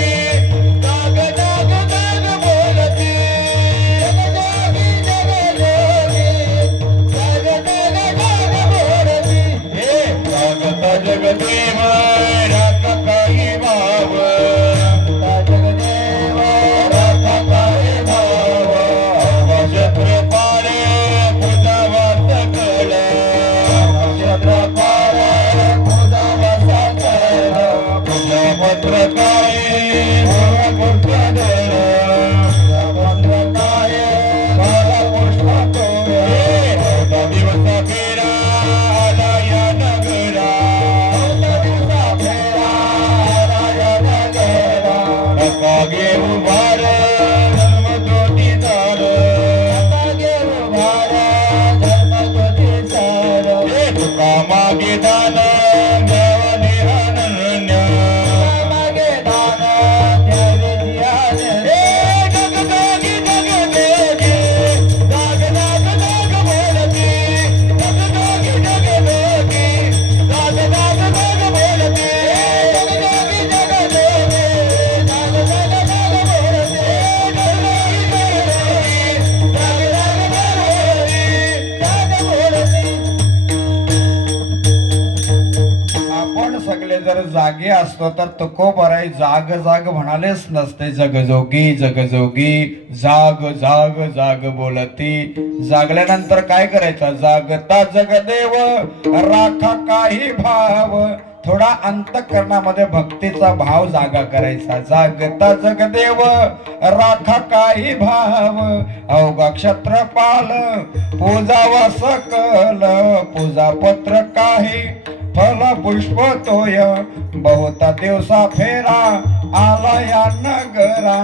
जाग जाग जाग बोलते. जगजोगी जगजोगी जाग जाग जाग बोलते. जगदेव राग काही भाव. जगदेव जागे असतो तर तुकोबराई जाग जाग म्हणालेच नसते. जगजोगी जगजोगी जाग जाग जाग बोलती. जागल्यानंतर काय करायचं? जागता जगदेव राखा काही भाव. थोडा अंतःकरणामध्ये भक्तीचा भाव जागा करायचा. जागता जगदेव राखा काही भाव. अवघा क्षत्रपाल पूजावा सकल. पूजा पत्र काही फल पुष्प तोय. बहुता दिवसा फेरा आला या नगरा.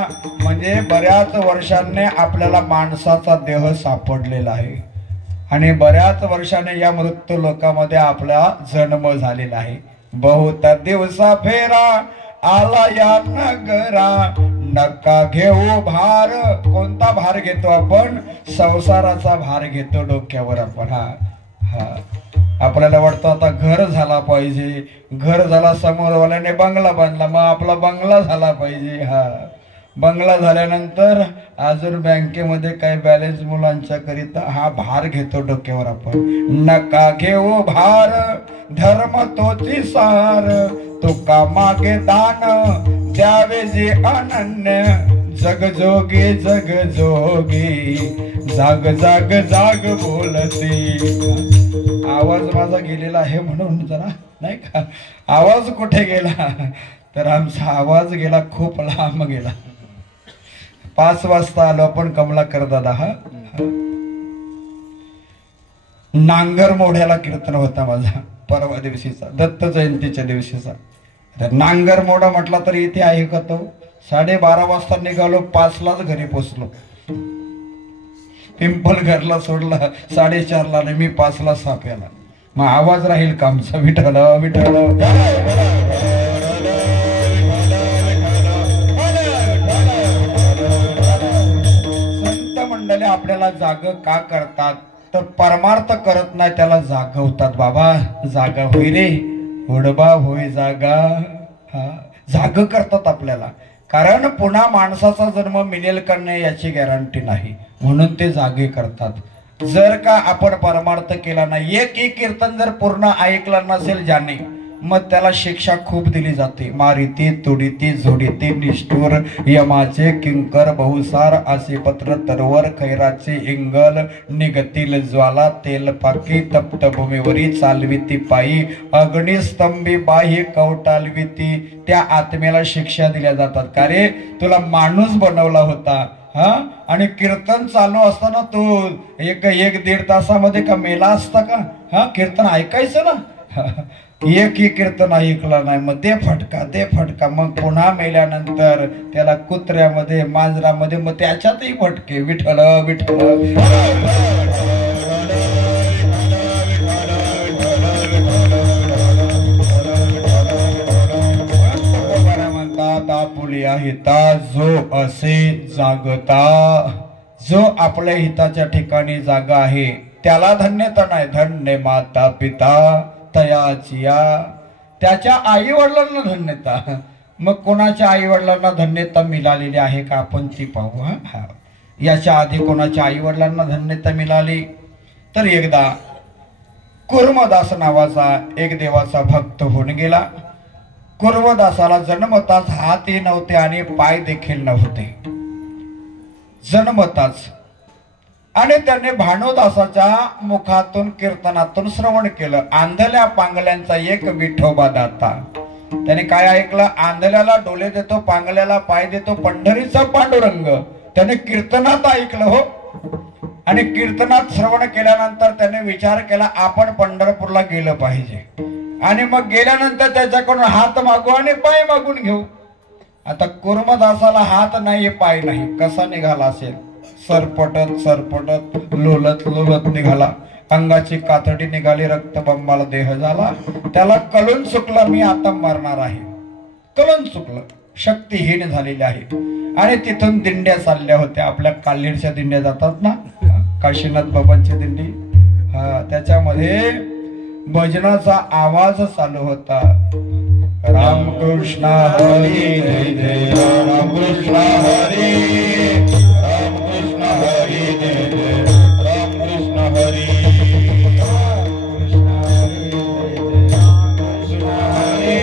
म्हणजे बऱ्याच वर्षांनी आपल्याला माणसाचा देह सापडलेला आहे आणि बऱ्याच वर्षाने या मृत्यू लोकामध्ये आपला जन्म झालेला आहे. बहुत दिवसा फेरा आला या नगरा. नका घेऊ भार. कोणता भार घेतो आपण? संसाराचा भार घेतो डोक्यावर आपण. हा आपल्याला वाटतं आता घर झाला पाहिजे. घर झाला, समोरवाल्याने बंगला बांधला, मग आपला बंगला झाला पाहिजे. बंगला झाल्यानंतर अजून बँकेमध्ये काही बॅलन्स मुलांच्या करिता. हा भार घेतो डोक्यावर आपण. नका घेऊ भार धर्म तोची सार. तुका मागे दान द्यावे जे अनन्य. जगजोगी जगजोगी जाग जाग जाग बोलते. आवाज माझा गेलेला आहे म्हणून जरा नाही का. आवाज कुठे गेला? तर आमचा आवाज गेला, खूप लांब गेला. 5 वाजता आलो आपण कमलाकर दादा. नांगर मोढ्याला कीर्तन होता माझा परवा दिवशीचा, दत्त जयंतीच्या दिवशीचा. नांगर मोढा म्हटला तरी इथे आहे का तो? 12:30 वाजता निघालो, 5लाच घरी पोचलो. पिंपल घरला सोडला 4:30ला नाही, मी 5ला साप्याला. मग आवाज राहील का आमचा? विठ्ठल विठ्ठल. संत मंडळी आपल्याला जाग का करतात? तर परमार्थ करत नाही, त्याला जागवतात. बाबा जागा होई रे, उडबा होई जागा. जाग करतात आपल्याला. कारण पुन्हा माणसाचा जन्म मिळेल का नाही याची गॅरंटी नाही, म्हणून ते जागे करतात. जर का आपण परमार्थ केला नाही, एकही कीर्तन जर पूर्ण ऐकलं नसेल ज्याने, मग त्याला शिक्षा खूप दिली जाते. मारिती तुडिती झोडिती निष्ठुर यमाचे किंकर बहुसार. असे पत्र तरवर खैराचे इंगल. निगतील ज्वाला तेल पाकी. तप्त भूमीवरी चालविती पायी. अग्निस्तंभी बाह्य कवटालविती. त्या आत्म्याला शिक्षा दिल्या जातात. का रे, तुला माणूस बनवला होता आणि कीर्तन चालू असताना तू 1-1.5 तासामध्ये का मेला असता का? कीर्तन ऐकायचं ना. एकही कीर्तन ऐकला नाही, मग दे फटका. मग पुन्हा मेल्यानंतर त्याला कुत्र्यामध्ये मांजरामध्ये, मग त्याच्यातही फटके. विठ्ठल विठ्ठल. म्हणतात आपुल्या हिता जो असे जागता. जो आपल्या हिताच्या ठिकाणी जागा आहे त्याला धन्यता नाही. धन्य माता पिता तयाचिया. त्याच्या आई वडिलांना धन्यता. मग कोणाच्या आई वडिलांना धन्यता मिळालेली आहे का आपण ती पाहू. याच्या आधी कोणाच्या आई वडिलांना धन्यता मिळाली? तर एकदा कुर्मदास नावाचा एक देवाचा भक्त होऊन गेला. कुर्मदासाला जन्मताच हातही नव्हते आणि पाय देखील नव्हते, जन्मताच. आणि त्याने भानुदासाच्या मुखातून कीर्तनातून श्रवण केलं. आंधल्या पांगल्यांचा एक विठोबा दाता. त्याने काय ऐकलं? आंधल्याला डोले देतो, पांगल्याला पाय देतो, पंढरीचा पांडुरंग. त्याने कीर्तनात ऐकलं हो. आणि कीर्तनात श्रवण केल्यानंतर त्याने विचार केला आपण पंढरपूरला गेलं पाहिजे. आणि मग गेल्यानंतर त्याच्याकडून हात मागू आणि पाय मागून घेऊ. आता कुर्मदासाला हात नाही, पाय नाही, कसा निघाला असेल? सरपटत लोलत निघाला. अंगाची कातडी निघाली, रक्तबंबाला देह झाला. त्याला कळून चुकलं मी आता मरणार आहे. कळून चुकलं, शक्तीहीन झालेली आहे. आणि तिथून दिंड्या चालल्या होत्या. आपल्या काल्हेरच्या दिंड्या जातात ना, काशीनाथ बाबांची दिंडी. त्याच्यामध्ये भजनाचा आवाज चालू होता. रामकृष्ण हरी जय जय रामकृष्ण हरी. रामकृष्ण हरी जय जय रामकृष्ण हरी. रामकृष्ण हरी जय जय रामकृष्ण हरी.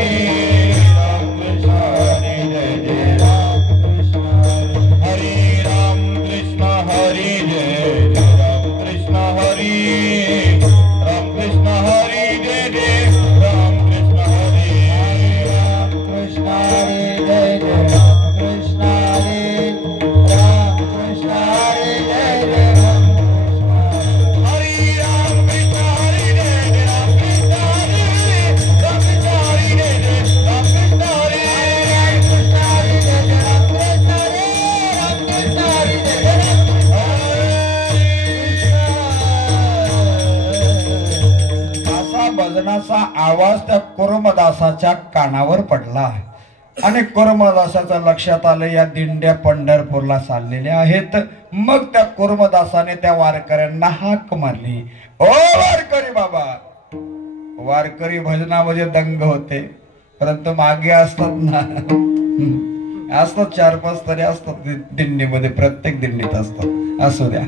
दर्शनाचा आवाज त्या कुर्मदासाच्या कानावर पडला आणि कुर्मदासाच्या लक्षात आलं या दिंड्या पंढरपूरला चाललेल्या आहेत. मग त्या कुर्मदासाने त्या वारकऱ्यांना हाक मारली, ओ वारकरी बाबा. वारकरी भजनामध्ये दंग होते, परंतु मागे असतात ना, असतात 4-5 तरी असतात दिंडीमध्ये, प्रत्येक दिंडीत असतात, असू द्या.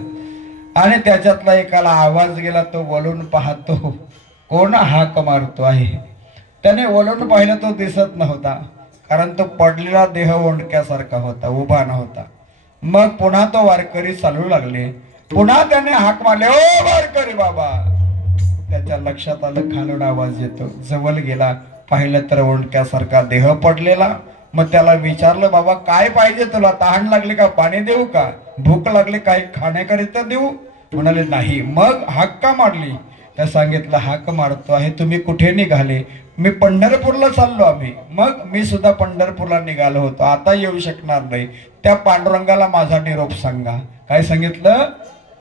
आणि त्याच्यातला एकाला आवाज गेला, तो वळून पाहतो कोण हाक मारतो आहे. त्याने वळून पाहिलं, तो दिसत नव्हता, कारण तो पडलेला देह ओंडक्यासारखा होता, उभा नव्हता. मग पुन्हा तो वारकरी चालू लागले. पुन्हा त्याने हाक मारले, ओ वारकरी बाबा. त्याच्या लक्षात आलं खालून आवाज येतो. जवळ गेला, पाहिलं तर ओंडक्यासारखा देह पडलेला. मग त्याला विचारलं, बाबा काय पाहिजे तुला? तहान लागली का? पाणी देऊ का? भूक लागली, काही खाण्याकरिता देऊ? म्हणाले नाही. मग हाक का मारली? त्या सांगितलं, हाक मारतो आहे, तुम्ही कुठे निघाले? मी पंढरपूरला चाललो आम्ही. मग मी सुद्धा पंढरपूरला निघालो होतो, आता येऊ शकणार नाही. त्या पांडुरंगाला माझा निरोप सांगा. काय सांगितलं?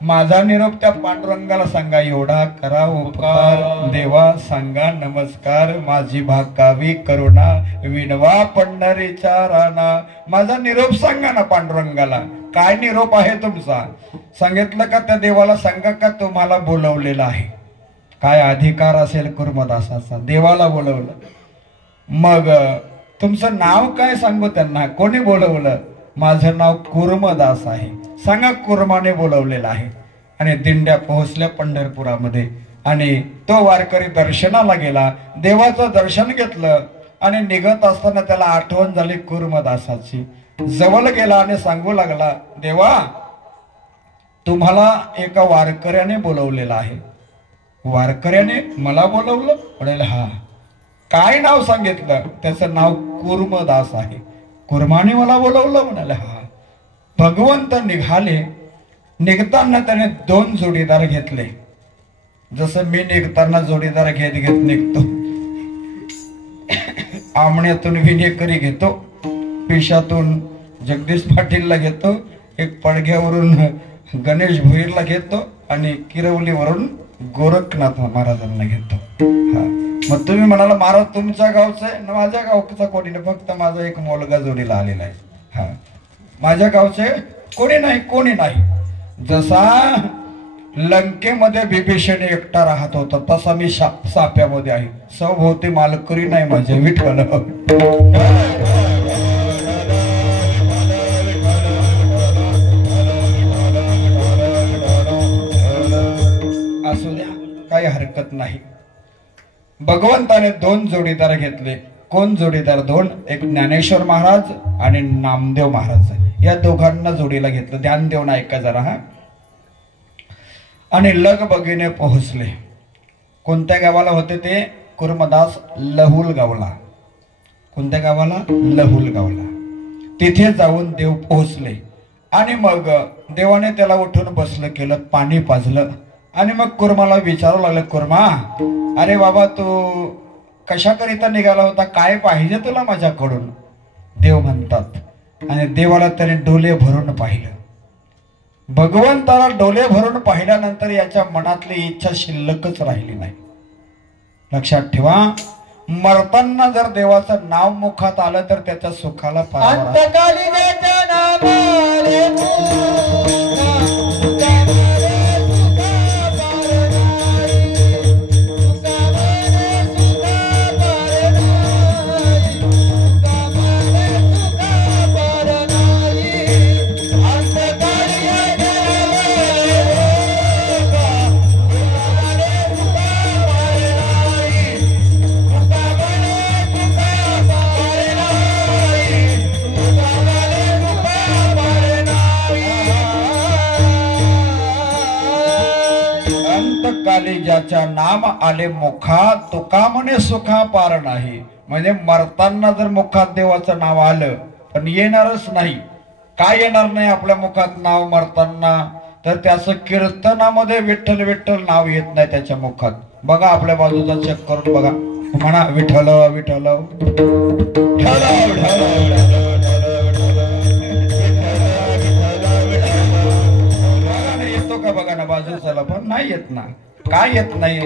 माझा निरोप त्या पांडुरंगाला सांगा. एवढा करा उपकार देवा, सांगा नमस्कार. माझी भाकावी करुणा, विनवा पंढरीच्या राणा. माझा निरोप सांगा ना पांडुरंगाला. काय निरोप आहे तुमचा? सांगितलं का त्या देवाला सांगा का तुम्हाला बोलवलेलं आहे. काय अधिकार असेल कुर्मदासाचा? देवाला बोलवलं. मग तुमचं नाव काय सांगू त्यांना? कोणी बोलवलं? माझं नाव कुर्मदास आहे. सांगा कुर्माने बोलवलेलं आहे. आणि दिंड्या पोहोचल्या पंढरपुरामध्ये. आणि तो वारकरी दर्शनाला गेला, देवाचं दर्शन घेतलं आणि निघत असताना त्याला आठवण झाली कुर्मदासाची. जवळ गेला आणि सांगू लागला, देवा तुम्हाला एका वारकऱ्याने बोलवलेलं आहे. वारकऱ्याने मला बोलवलं? म्हणाले हा. काय नाव सांगितलं? त्याचं नाव कुर्मदास आहे. कुर्माने मला बोलवलं? म्हणाले हा. भगवंत निघाले. निघताना त्याने 2 जोडीदार घेतले. जसं मी निघताना जोडीदार घेत घेत निघतो. आमण्यातून विनेकरी घेतो, पिशातून जगदीश पाटीलला घेतो, एक पडघ्यावरून गणेश भोईरला घेतो आणि किरवलीवरून गोरखनाथ महाराजांना घेतो. हा. मग तुम्ही म्हणाला, महाराज तुमच्या गावचं आहे ना? माझ्या गावचा कोणी नाही, फक्त माझा एक मुलगा जोडीला आलेला आहे. हा. माझ्या गावचे कोणी नाही, कोणी नाही. जसा लंकेमध्ये बिभीषण एकटा राहत होता, तसा मी साप्यामध्ये आहे. सभोवती मालकरी नाही माझे. विठ्ठल. असू द्या, काही हरकत नाही. भगवंताने 2 जोडीदार घेतले. कोण जोडीदार? 2. एक ज्ञानेश्वर महाराज आणि नामदेव महाराज. या दोघांना जोडीला घेतलं. ध्यान देऊन ऐका जरा. हा. आणि लगबगीने पोहोचले. कोणत्या गावाला होते ते? कुर्मदास लहुल गावला. कोणत्या गावाला? लहुल गावला. तिथे जाऊन देव पोहोचले. आणि मग देवाने त्याला उठून बसलं केलं, पाणी पाजलं. आणि मग कुर्माला विचारू लागले, कुर्मा अरे बाबा तू कशाकरिता निघाला होता? काय पाहिजे तुला माझ्याकडून? देव म्हणतात. आणि देवाला त्याने डोले भरून पाहिलं. भगवंताला डोले भरून पाहिल्यानंतर याच्या मनातली इच्छा शिल्लकच राहिली नाही. लक्षात ठेवा, मरताना जर देवाचं नाव मुखात आलं तर त्याच्या सुखाला ज्याच्या नाम आले मुखा तुका म्हणे सुखा पार नाही. म्हणजे मरताना जर मुखात देवाचं नाव आलं पण येणारच नाही. काय येणार नाही आपल्या मुखात नाव मरताना? तर त्याचं कीर्तनामध्ये विठ्ठल विठ्ठल नाव येत नाही त्याच्या मुखात. बघा आपल्या बाजूचा चेक करून बघा. म्हणा विठ्ठल विठ्ठल. येतो का बघा ना बाजूच्याला? पण नाही येत ना. काय येत नाही?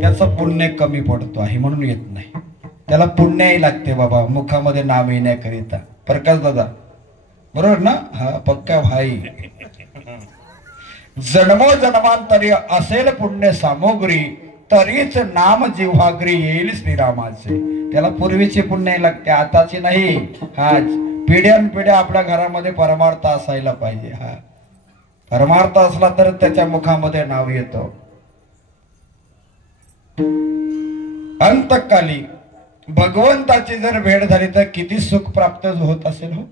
त्याचं पुण्य कमी पडतो आहे म्हणून येत नाही. त्याला पुण्याही लागते बाबा मुखामध्ये नाम येण्याकरिता. प्रकाश दादा बरोबर ना? हा पक्का भाई. जन्मोजन्मांतरी असेल पुण्य सामग्री तरीच नाम जिव्हाग्री येईल श्रीरामाचे. त्याला पूर्वीची पुण्य लागते आताची नाही. हा पिढ्यानपिढ्या आपल्या घरामध्ये परमार्थ असायला पाहिजे. हा परमार्थ असला तर त्याच्या मुखामध्ये नाव येतो. अंतकाली भगवंताची जर भेट झाली तर किती सुख प्राप्त होत असेल हो.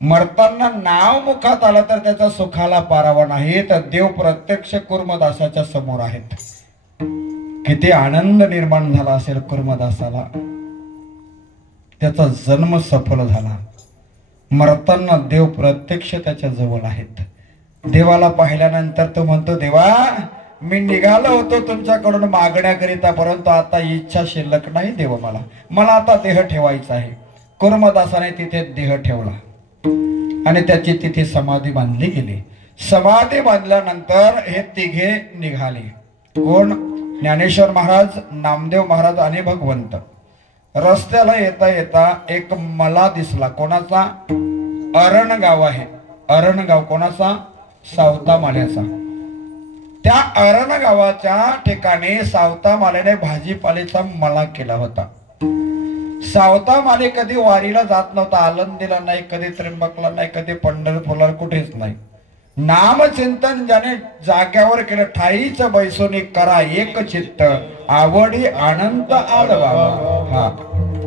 मरताना नाव मुखात आलं तर त्याच्या सुखाला पारावा नाही. तर देव प्रत्यक्ष कुर्मदासाच्या समोर आहेत. किती आनंद निर्माण झाला असेल कुर्मदासाला. त्याचा जन्म सफल झाला. मरताना देव प्रत्यक्ष त्याच्या जवळ आहेत. देवाला पाहिल्यानंतर तो म्हणतो, देवा मी निघालो होतो तुमच्याकडून मागण्याकरिता, परंतु आता इच्छा शिल्लक नाही देव मला आता देह ठेवायचा आहे. कुर्मदासाने तिथे देह ठेवला आणि त्याची तिथे समाधी बांधली गेली. समाधी बांधल्यानंतर हे तिघे निघाले. कोण? ज्ञानेश्वर महाराज, नामदेव महाराज आणि भगवंत. रस्त्याला येता येता एक मला दिसला. कोणाचा? अरण गाव आहे. अरण गाव कोणाचा? सावता माल्याचा. त्या अरण गावाच्या ठिकाणी सावता माल्याने भाजीपाल्याचा मला केला होता. सावता माले कधी वारीला जात नव्हता. आळंदीला नाही, कधी त्र्यंबकला नाही, कधी पंढरपूरला, कुठेच नाही. नामचिंतन ज्याने जाग्यावर केलं, ठाईच बैसोनी करा एक चित्त आवडी आनंद आळवा. हा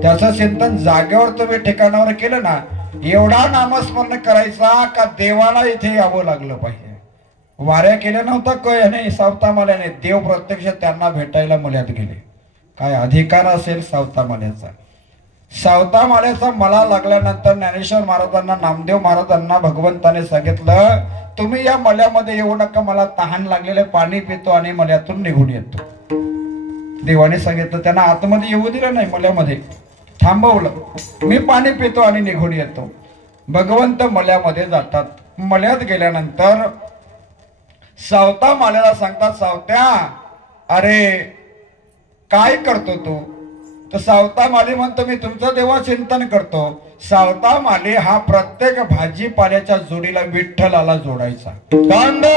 त्याचं चिंतन जाग्यावर तुम्ही ठिकाणावर केलं ना, एवढा नामस्मरण करायचा का देवाला इथे यावं लागलं पाहिजे. वाऱ्या केल्या नव्हता काय नाही सावता माल्याने. देव प्रत्यक्ष त्यांना भेटायला मल्यात गेले. काय अधिकार असेल सावता माल्याचा. सावता माल्याचा मला लागल्यानंतर ज्ञानेश्वर महाराजांना, नामदेव महाराजांना भगवंताने सांगितलं, तुम्ही या मल्यामध्ये येऊ नका, मला तहान लागलेले पाणी पितो आणि मल्यातून निघून येतो. देवाने सांगितलं. त्यांना आतमध्ये येऊ दिलं नाही, मल्यामध्ये थांबवलं. मी पाणी पितो आणि निघून येतो. भगवंत मल्यामध्ये जातात. मल्यात गेल्यानंतर सावता माल्याला सांगतात, सावत्या अरे काय करतो तू? तर सावता माली म्हणतो, मी तुमचं देवा चिंतन करतो. सावता माली हा प्रत्येक भाजीपाल्याच्या जोडीला विठ्ठलाला जोडायचा. कांदा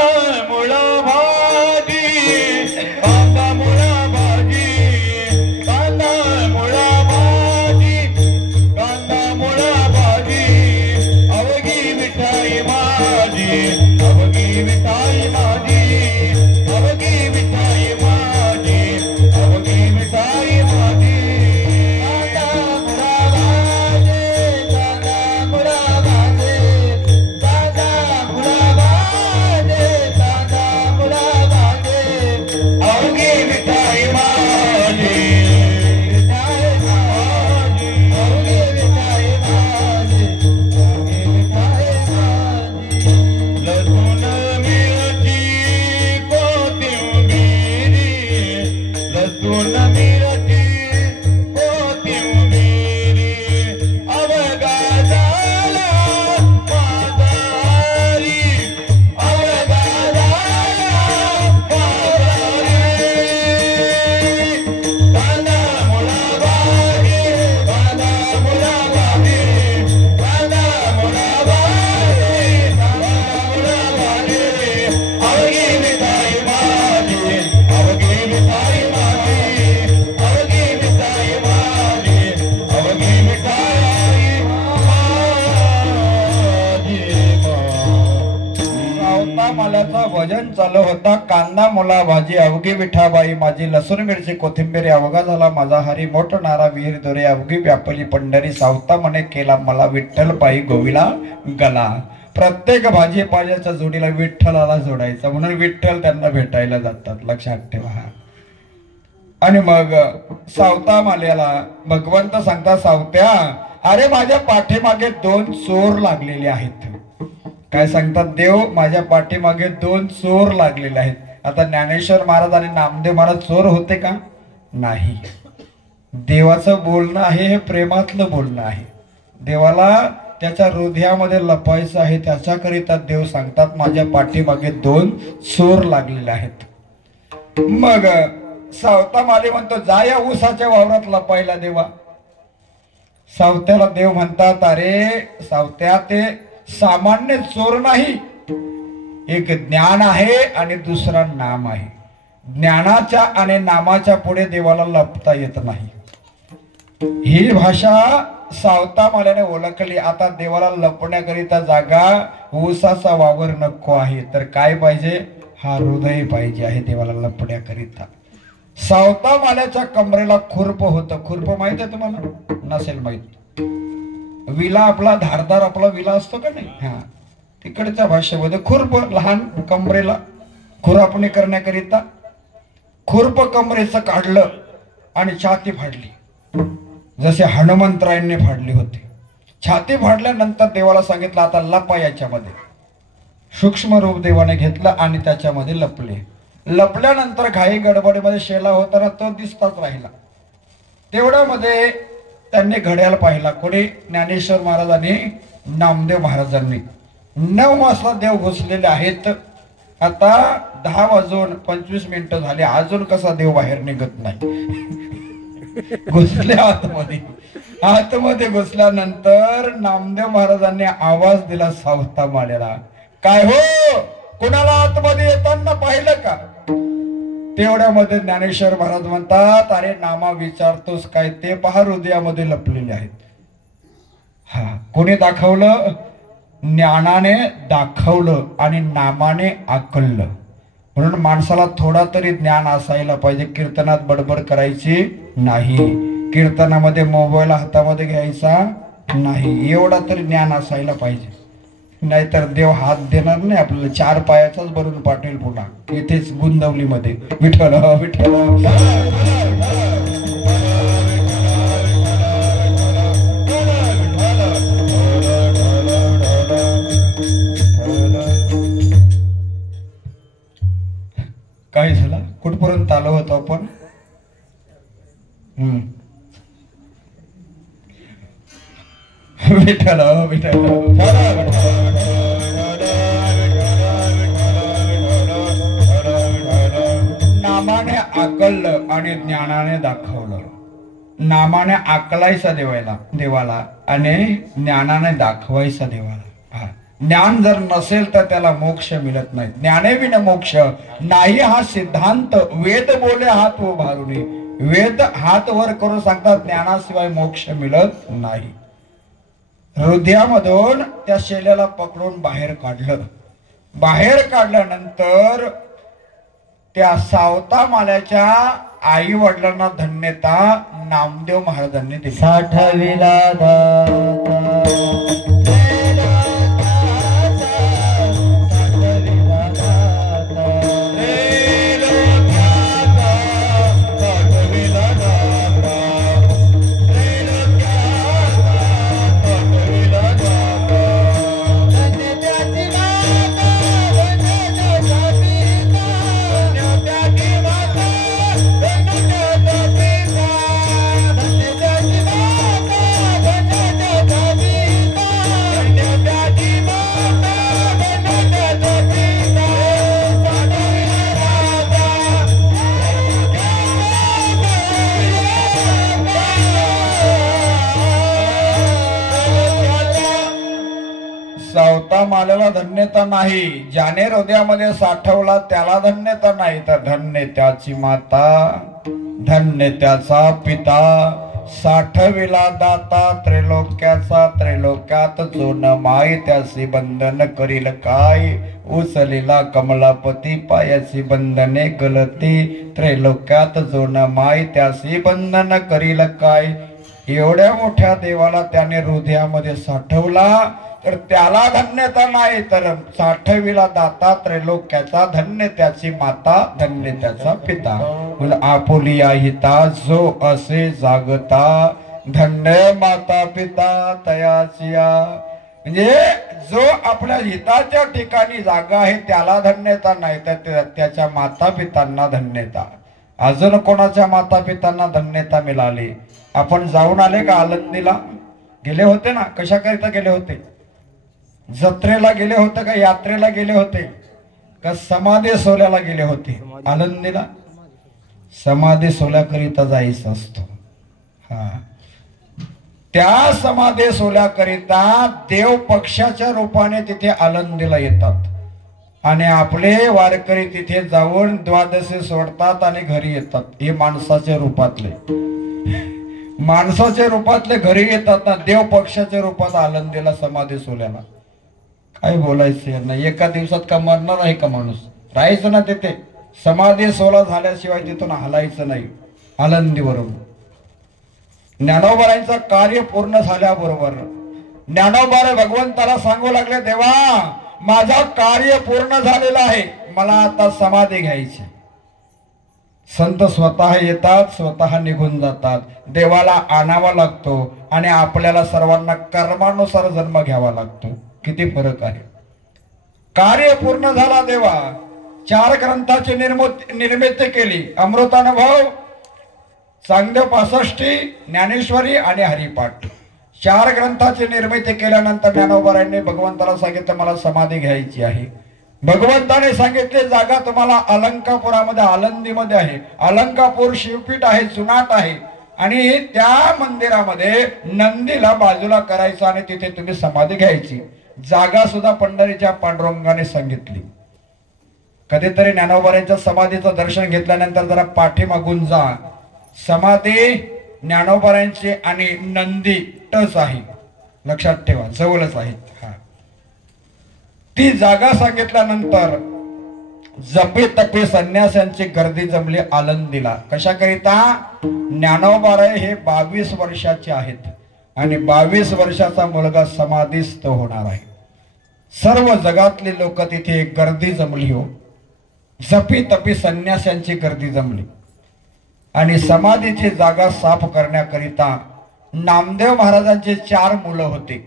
मुळा भाजी, कांदा मुळा भाजी, कांदा मुळा भाजी, कांदा मुळा भाजी, अवघी मिठाई माझी, अवघी मिठाई माझी, अवघी मिठाई माझी, अवघी मिठाई माझी. भजन चालू होता. कांदा मुला भाजी, अवघी विठाबाई माझी, लसूण मिरची कोथिंबीर, अवघा झाला माझा हरी, मोठ नारा विहीर दोरे, अवघी व्यापली पंढरी, सावता म्हणे केला मला विठ्ठल पायी गोविला गला. प्रत्येक भाजीपाल्याच्या जोडीला विठ्ठलाला जोडायचा म्हणून विठ्ठल त्यांना भेटायला जातात. लक्षात ठेवा. आणि मग सावता माल्याला भगवंत सांगता, सावत्या अरे माझ्या पाठीमागे 2 चोर लागलेले आहेत. काय सांगतात देव? माझ्या पाठीमागे 2 चोर लागलेले आहेत. आता ज्ञानेश्वर महाराज आणि नामदेव महाराज चोर होते का? नाही. देवाचं बोलणं आहे हे प्रेमातलं बोलणं आहे. देवाला त्याच्या हृदयामध्ये लपायचं आहे. त्याच्याकरिता देव सांगतात माझ्या पाठीमागे 2 चोर लागलेले आहेत. मग सावता माले म्हणतो जा या ऊसाच्या वावरात लपायला देवा. सावत्याला देव म्हणतात अरे सावत्या ते सामान्य चोर नाही, एक ज्ञान आहे आणि दुसरा नाम आहे. ज्ञानाच्या आणि नामाच्या पुढे देवाला लपता येत नाही. ही भाषा सावता माल्याने ओळखली. आता देवाला लपण्याकरिता जागा ऊसाचा वावर नको आहे, तर काय पाहिजे, हा हृदय पाहिजे आहे देवाला लपण्याकरिता. सावता माल्याच्या कमरेला खुरप होतं. खुरप माहित आहे तुम्हाला, नसेल माहित. विला आपला धारदार आपला विला असतो का नाही, हा तिकडच्या भाषेमध्ये खुरप, लहान कमरेला खुरापणी करण्याकरिता खुरप कमरेचं काढलं आणि छाती फाडली, जसे हनुमंतरायांनी फाडली होती. छाती फाडल्यानंतर देवाला सांगितलं आता लपा याच्यामध्ये. सूक्ष्म रूप देवाने घेतलं आणि त्याच्यामध्ये लपले. लपल्यानंतर घाई गडबडीमध्ये शेला होताना तो दिसताच राहिला. तेवढ्यामध्ये त्यांनी घड्याळ पाहिला. कोणी, ज्ञानेश्वर महाराजांनी, नामदेव महाराजांनी. 9 वाजता देव घुसलेले आहेत. आता 10:25 झाले, अजून कसा देव बाहेर निघत नाही. घुसले आतमध्ये. आतमध्ये घुसल्यानंतर नामदेव महाराजांनी आवाज दिला सावता माल्याला, काय हो, कुणाला आतमध्ये येताना पाहिलं का? तेवढ्यामध्ये ज्ञानेश्वर महाराज म्हणतात अरे नामा विचारतोस काय, ते पहा हृदयामध्ये लपलेले आहेत. हा कोणी दाखवलं? ज्ञानाने दाखवलं आणि नामाने आकललं. म्हणून माणसाला थोडा तरी ज्ञान असायला पाहिजे. कीर्तनात बडबड करायची नाही, कीर्तनामध्ये मोबाईल हातामध्ये घ्यायचा नाही, एवढा तरी ज्ञान असायला पाहिजे. नाहीतर देव हात देणार नाही आपल्याला, 4 पायाचाच भरून पाठवेल पुन्हा इथेच गुंदवलीमध्ये. विठ्ठल विठ्ठल. काय झालं, कुठपर्यंत आलो होतो आपण? विठ्ठल विठ्ठल. नामाने आकललं आणि ज्ञानाने दाखवलं. नामाने आकलायचा देवाला आणि ज्ञानाने दाखवायचा देवाला. ज्ञान जर नसेल तर त्याला मोक्ष मिळत नाही. ज्ञानेविना मोक्ष नाही हा सिद्धांत वेद बोले हात उभारुनी. वेद हात वर करून सांगतात ज्ञानाशिवाय मोक्ष मिळत नाही. हृदयामधून त्या शेल्याला पकडून बाहेर काढलं. बाहेर काढल्यानंतर त्या सावता माल्याच्या आई वडिलांना धन्यता नामदेव महाराजांनी दिली. साठविला सावता माल्याला धन्यता नाही. ज्याने हृदयामध्ये साठवला त्याला धन्यता नाही, तर धन्य त्याची माता, धन्य त्याचा पिता. साठविला दाता त्रैलोक्याचा, त्रैलोक्यात जो न माय त्याचे बंधन करील काय. उचलेला कमलापती पायाची बंधने गलती. त्रैलोक्यात जो न माय त्याचे बंधन करील काय. एवढ्या मोठ्या देवाला त्याने हृदयामध्ये साठवला तर त्याला धन्यता नाही, तर साठविला दाता त्रैलोक्याचा, धन्य त्याची माता, धन्य त्याचा पिता. आपुलिया हिता जो असे जागता, धन्य माता पिता तयाचिया. म्हणजे जो आपल्या हिताच्या ठिकाणी जागा आहे त्याला धन्यता नाही, तर त्याच्या माता पितांना धन्यता. अजून कोणाच्या माता पितांना धन्यता मिळाली? आपण जाऊन आले का आळंदीला? गेले होते ना? कशाकरिता गेले होते? जत्रेला गेले होते का यात्रेला गेले होते का समाधी सोहळ्याला गेले होते? आळंदीला समाधी सोल्याकरिता जायचं असतो. हा, त्या समाधी सोल्याकरिता देव पक्षाच्या रूपाने तिथे आळंदीला येतात आणि आपले वारकरी तिथे जाऊन द्वादशी सोडतात आणि घरी येतात. हे माणसाच्या रूपातले घरी येतात ना, देव पक्षाच्या रूपात आळंदीला समाधी सोल्याला. काय बोलायचं नाही, एका दिवसात का मरणार आहे का माणूस? राहायचं ना तिथे, समाधी सोला झाल्याशिवाय तिथून हलायचं नाही आळंदीवरून. ज्ञानोबारांचं कार्य पूर्ण झाल्याबरोबर ज्ञानोबारे भगवंताला सांगू लागले, देवा माझा कार्य पूर्ण झालेलं आहे, मला आता समाधी घ्यायची. संत स्वतः येतात, स्वतः निघून जातात. देवाला आणावा लागतो आणि आपल्याला सर्वांना कर्मानुसार जन्म घ्यावा लागतो. किती फरक आहे. कार्य पूर्ण झाला. देवा 4 ग्रंथाची निर्मिती केली. अमृतानुभव, चांगदेव 65, ज्ञानेश्वरी आणि हरिपाठ. 4 ग्रंथाची निर्मिती केल्यानंतर ज्ञानोबारायांनी भगवंताला सांगितलं, मला समाधी घ्यायची आहे. भगवंताने सांगितले, जागा तुम्हाला अलंकापुरामध्ये आळंदीमध्ये आहे. अलंकापूर शिवपीठ आहे, जुनाट आहे आणि त्या मंदिरामध्ये नंदीला बाजूला करायचं आणि तिथे तुम्ही समाधी घ्यायची. जागा सुद्धा पंढरीच्या पांडुरंगाने सांगितली. कधीतरी ज्ञानोबारांच्या समाधीचं दर्शन घेतल्यानंतर जरा पाठीमागून जा. समाधी ज्ञानोबारांची आणि नंदी टच आहे, लक्षात ठेवा, जवळच आहेत. हा, ती जागा सांगितल्यानंतर जपे तपे संन्यासांची गर्दी जमली आळंदीला. कशाकरिता? ज्ञानोबाराय हे 22 वर्षाचे आहेत आणि 22 वर्षाचा मुलगा समाधीस्थ होणार आहे. सर्व जगातले लोक तिथे गर्दी जमली. हो, जपी तपी संन्यासांची गर्दी जमली आणि समाधीची जागा साफ करण्याकरिता नामदेव महाराजांचे 4 मुलं होते.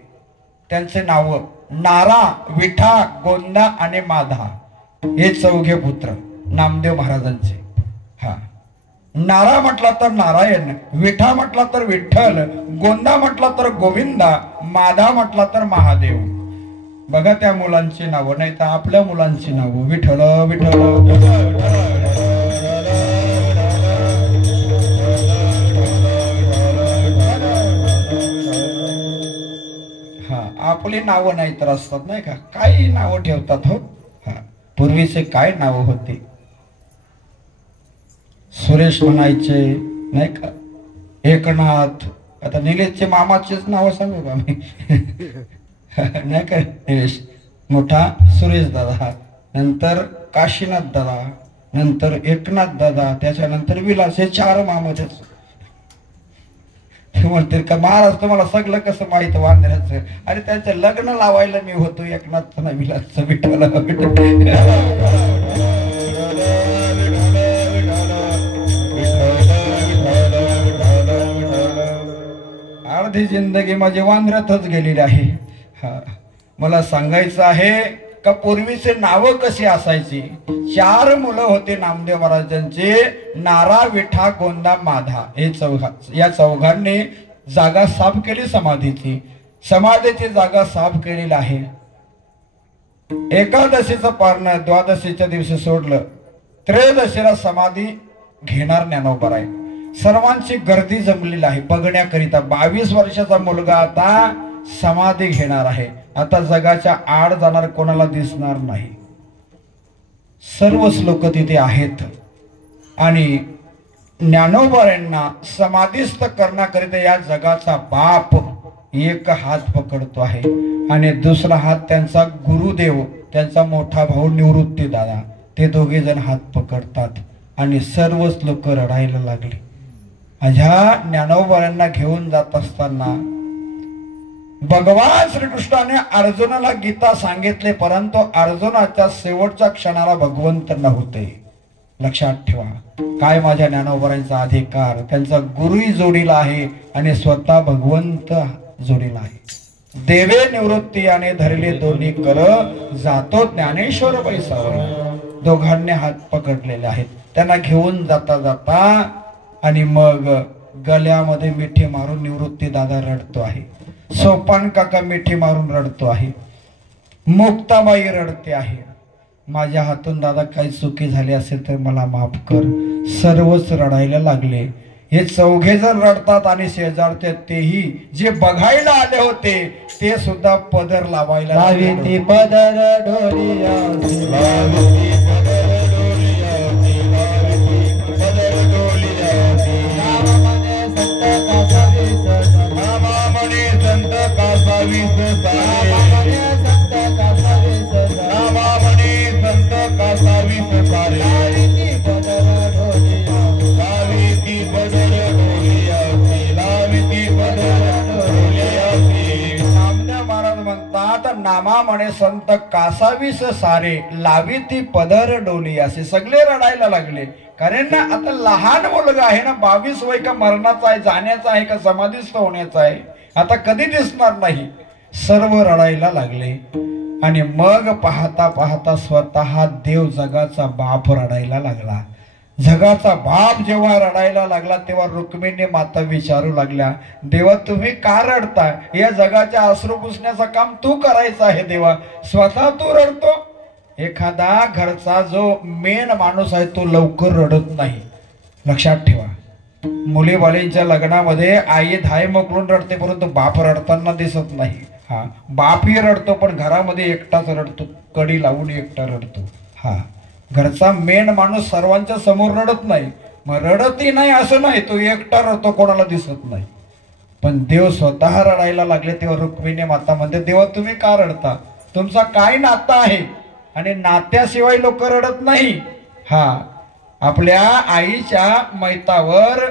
त्यांचे नाव नारा, विठा, गोंदा आणि माधा, हे 4 पुत्र नामदेव महाराजांचे. हा, नारा म्हटला तर नारायण, विठा म्हटला तर विठ्ठल, गोंदा म्हटला तर गोविंदा, माधा म्हटला तर महादेव. बघा त्या मुलांची नावं, नाही तर आपल्या मुलांची नावं. विठ्ठल विठ्ठल. आपली नावं नाही तर असतात नाही का, काही नावं ठेवतात. हो, हा, पूर्वीचे काय नावं होते. सुरेश म्हणायचे नाही का, एकनाथ. आता निलेशचे मामाचेच नाव सांगू का मी? नाही का, निलेश मोठा, सुरेश दादा, नंतर काशीनाथ दादा, नंतर एकनाथ दादा, त्याच्यानंतर विलास. हे 4 मामाचेच. म्हणते का महाराज तुम्हाला सगळं कसं माहित वांद्र्याचं? अरे त्यांचं लग्न लावायला मी होतो एकनाथ विलासचं. विठ्ठल अर्धी जिंदगी माझी वांद्र्यातच गेलेली आहे. हा, मला सांगायचं आहे का पूर्वीचे नावं कशी असायची. 4 मुलं होते नामदेव महाराजांचे, नारा, विठा, गोंदा, माधा. हे या चौघांनी जागा साफ केली समाधीची. समाधीची जागा साफ केलेली आहे. एकादशीचं पारणं द्वादशीच्या दिवशी सोडलं, त्रयोदशीला समाधी घेणार ज्ञानोबाराय. सर्वांची गर्दी जमलेली आहे बघण्याकरिता. 22 वर्षाचा मुलगा आता समाधी घेणार आहे. आता जगाच्या आड जाणार कोणाला दिसणार नाही. सर्वच लोक तिथे आहेत आणि ज्ञानोबारांना समाधीस्थ करण्याकरिता या जगाचा बाप एक हात पकडतो आहे आणि दुसरा हात त्यांचा गुरुदेव, त्यांचा मोठा भाऊ निवृत्ती दादा, ते दोघे जण हात पकडतात आणि सर्वच लोक रडायला लागले. ह्या ज्ञानोबारांना घेऊन जात असताना भगवान श्रीकृष्णाने अर्जुनाला गीता सांगितले, परंतु अर्जुनाच्या शेवटच्या क्षणाला भगवंत नव्हते. लक्षात ठेवा, काय माझ्या ज्ञानोबारांचा अधिकार. त्यांचा गुरुही जोडीला आहे आणि स्वतः भगवंत जोडीला आहे. देवे निवृत्ती आणि धरले दोन्ही कर, जातो ज्ञानेश्वर बैसावर. दोघांनी हात पकडलेले आहेत. त्यांना घेऊन जाता जाता आणि मग गळ्यामध्ये मिठी मारून निवृत्ती दादा रडतो आहे. सोपान काका मिठी मारून रडतो आहे. मुक्ताबाई रडते आहे. माझ्या हातून दादा काही चुकी झाली असेल तर मला माफ कर. सर्वच रडायला लागले. हे चौघे जण रडतात आणि शेजारचे तेही जे बघायला आले होते ते सुद्धा पदर लावायला लाविती पदर डोलिया लाविती पदर डोलिया लाविती पदर डोलिया नामामणे संत कासावीस सारे नामामणे संत कासावीस सारे लाविती पदर डोलिया लाविती पदर डोलिया लाविती पदर डोलिया. नामदेव महाराज म्हणतात नामा म्हणे संत कासावीस सारे लाविती पदर डोली असे सगळे रडायला लागले. कारण ना आता लहान मुलगा आहे ना, 22 वय का मरणाचा आहे, जाण्याचा आहे का समाधीस्थ होण्याचा आहे, आता कधी दिसणार नाही. सर्व रडायला लागले. आणि मग पाहता पाहता स्वतः देव जगाचा बाप रडायला लागला. जगाचा बाप जेव्हा रडायला लागला तेव्हा रुक्मिणी माता विचारू लागल्या, देवा तुम्ही का रडता? या जगाच्या अश्रू पुसण्याचं काम तू करायचं आहे देवा, स्वतः तू रडतो. एखादा घरचा जो मेन माणूस आहे तो लवकर रडत नाही, लक्षात ठेवा. मुलीबालींच्या लग्नामध्ये आई धाय मोकळून रडते परंतु बाप रडताना दिसत नाही. हा, बापही रडतो पण घरामध्ये एकटाच रडतो, कडी लावून एकटा रडतो. हा, घरचा मेन माणूस सर्वांच्या समोर रडत नाही. मग रडतही नाही असं नाही, तो एकटा रडतो, कोणाला दिसत नाही. पण देव स्वतः रडायला लागले तेव्हा रुक्मिणी माता म्हणते, देवा तुम्ही का रडता? तुमचा काय नातं आहे? आणि नात्याशिवाय लोक रडत नाही. हा, आपल्या आईच्या मैतावर,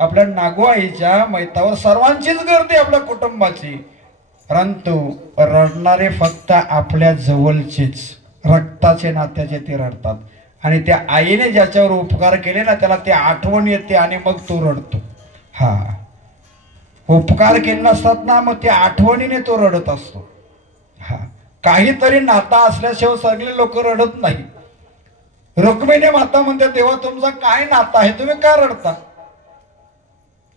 आपल्या नागू आईच्या मैतावर सर्वांचीच गर्दी आपल्या कुटुंबाची, परंतु रडणारे फक्त आपल्या जवळचेच रक्ताचे नात्याचे ते रडतात. आणि त्या आईने ज्याच्यावर उपकार केले ना त्याला ते आठवण येते आणि मग तो रडतो. हा, उपकार केले नसतात ना मग त्या आठवणीने तो रडत असतो. हा, काहीतरी नाता असल्याशिवाय सगळे लोक रडत नाही. रुक्मिणी माता म्हणते, देवा तुमचा काय नाता आहे, तुम्ही का रडता?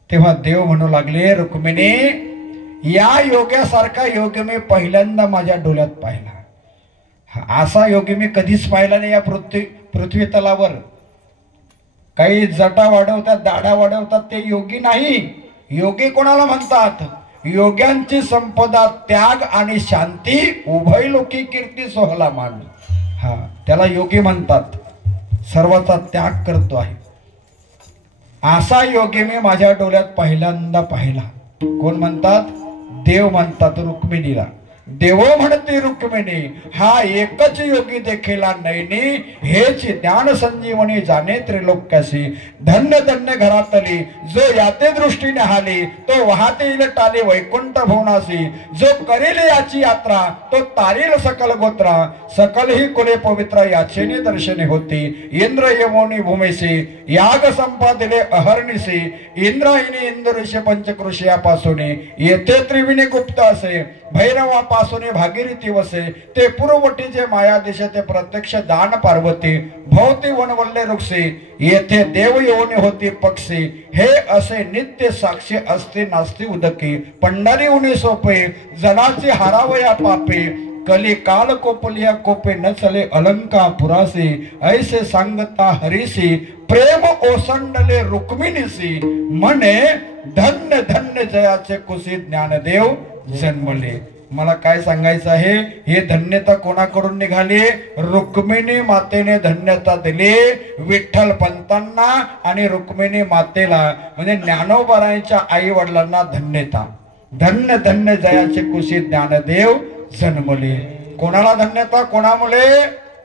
तेव्हा देव म्हणू लागले, रुक्मिणी या योग्यासारखा योग मी पहिल्यांदा माझ्या डोळ्यात पाहिला. असा योगी मी कधीच पाहिला नाही या पृथ्वी तलावर. काही जटा वाढवतात, दाढा वाढवतात ते योगी नाही. योगी कोणाला म्हणतात? योग्यांची संपदा त्याग आणि शांती उभय लोकी कीर्ती सोहला मान. हा, त्याला योगी म्हणतात. सर्वाचा त्याग करतो आहे असा योगी मी माझ्या डोळ्यात पहिल्यांदा पाहिला. कोण म्हणतात? देव म्हणतात रुक्मिणीला. देव म्हणते रुक्मिणी हा एकच योगी देखील नयनी, हेच ज्ञान संजीवनी जाणे त्रिलोक्यासी. धन्य धन्य घरातली जो याते दृष्टीने हाली, तो वाहते येईल टाले वैकुंठ भुवनासी. जो करेल याची यात्रा तो तारील सकल गोत्रा, सकल ही कुले पवित्र याचेने दर्शने होती. इंद्र यमोनी भूमेसी याग संपादिले अहर्निसी. इंद्रायणी इंद्रऋषी पंचकृषयापासून येथे त्रिविणी गुप्त असे. भैरवापासून भागीरथी वसे. ते पूर्ववटीचे मायादेश ते प्रत्यक्ष दान पार्वती. भोवती वनवल्ले वृक्षे येथे देव येऊन होती पक्षी. हे असे नित्य साक्षी असते नास्ती उदकी. पंढरी उणे सोपे जनाची हारावया पापे. कली काल कोपलिया कोपे न चले अलंका पुरासी. ऐसे सांगता हरीसी प्रेम ओसंडले रुक्मिणीसी. म्हणे धन्य धन्य जयाचे कुशी ज्ञानदेव जन्मले. मला काय सांगायचं आहे, हे धन्यता कोणाकडून निघाली? रुक्मिणी मातेने धन्यता दिली विठ्ठल पंतांना आणि रुक्मिणी मातेला म्हणजे ज्ञानोबारायांच्या आई वडिलांना धन्यता. धन्य धन्य जयाचे कुशी ज्ञानदेव जन्मले. कोणाला धन्यता? कोणामुळे?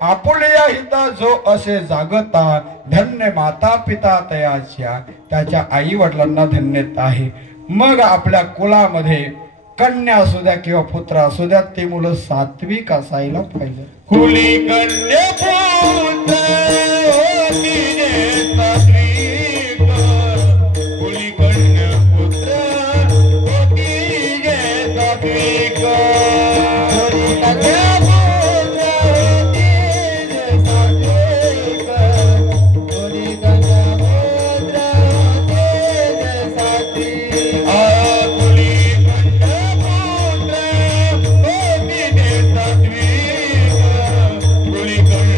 आपुलिया हिता जो असे जागता. धन्य माता पिता तयाच्या, त्याच्या आई वडिलांना धन्यता आहे. मग आपल्या कुलामध्ये कन्या असू द्या किंवा पुत्र असू द्या ते मुलं सात्विक असायला पाहिजे. कुली कन्या पुत्र सात्विक. कुली कन्या पुत्र सात्विक. Holy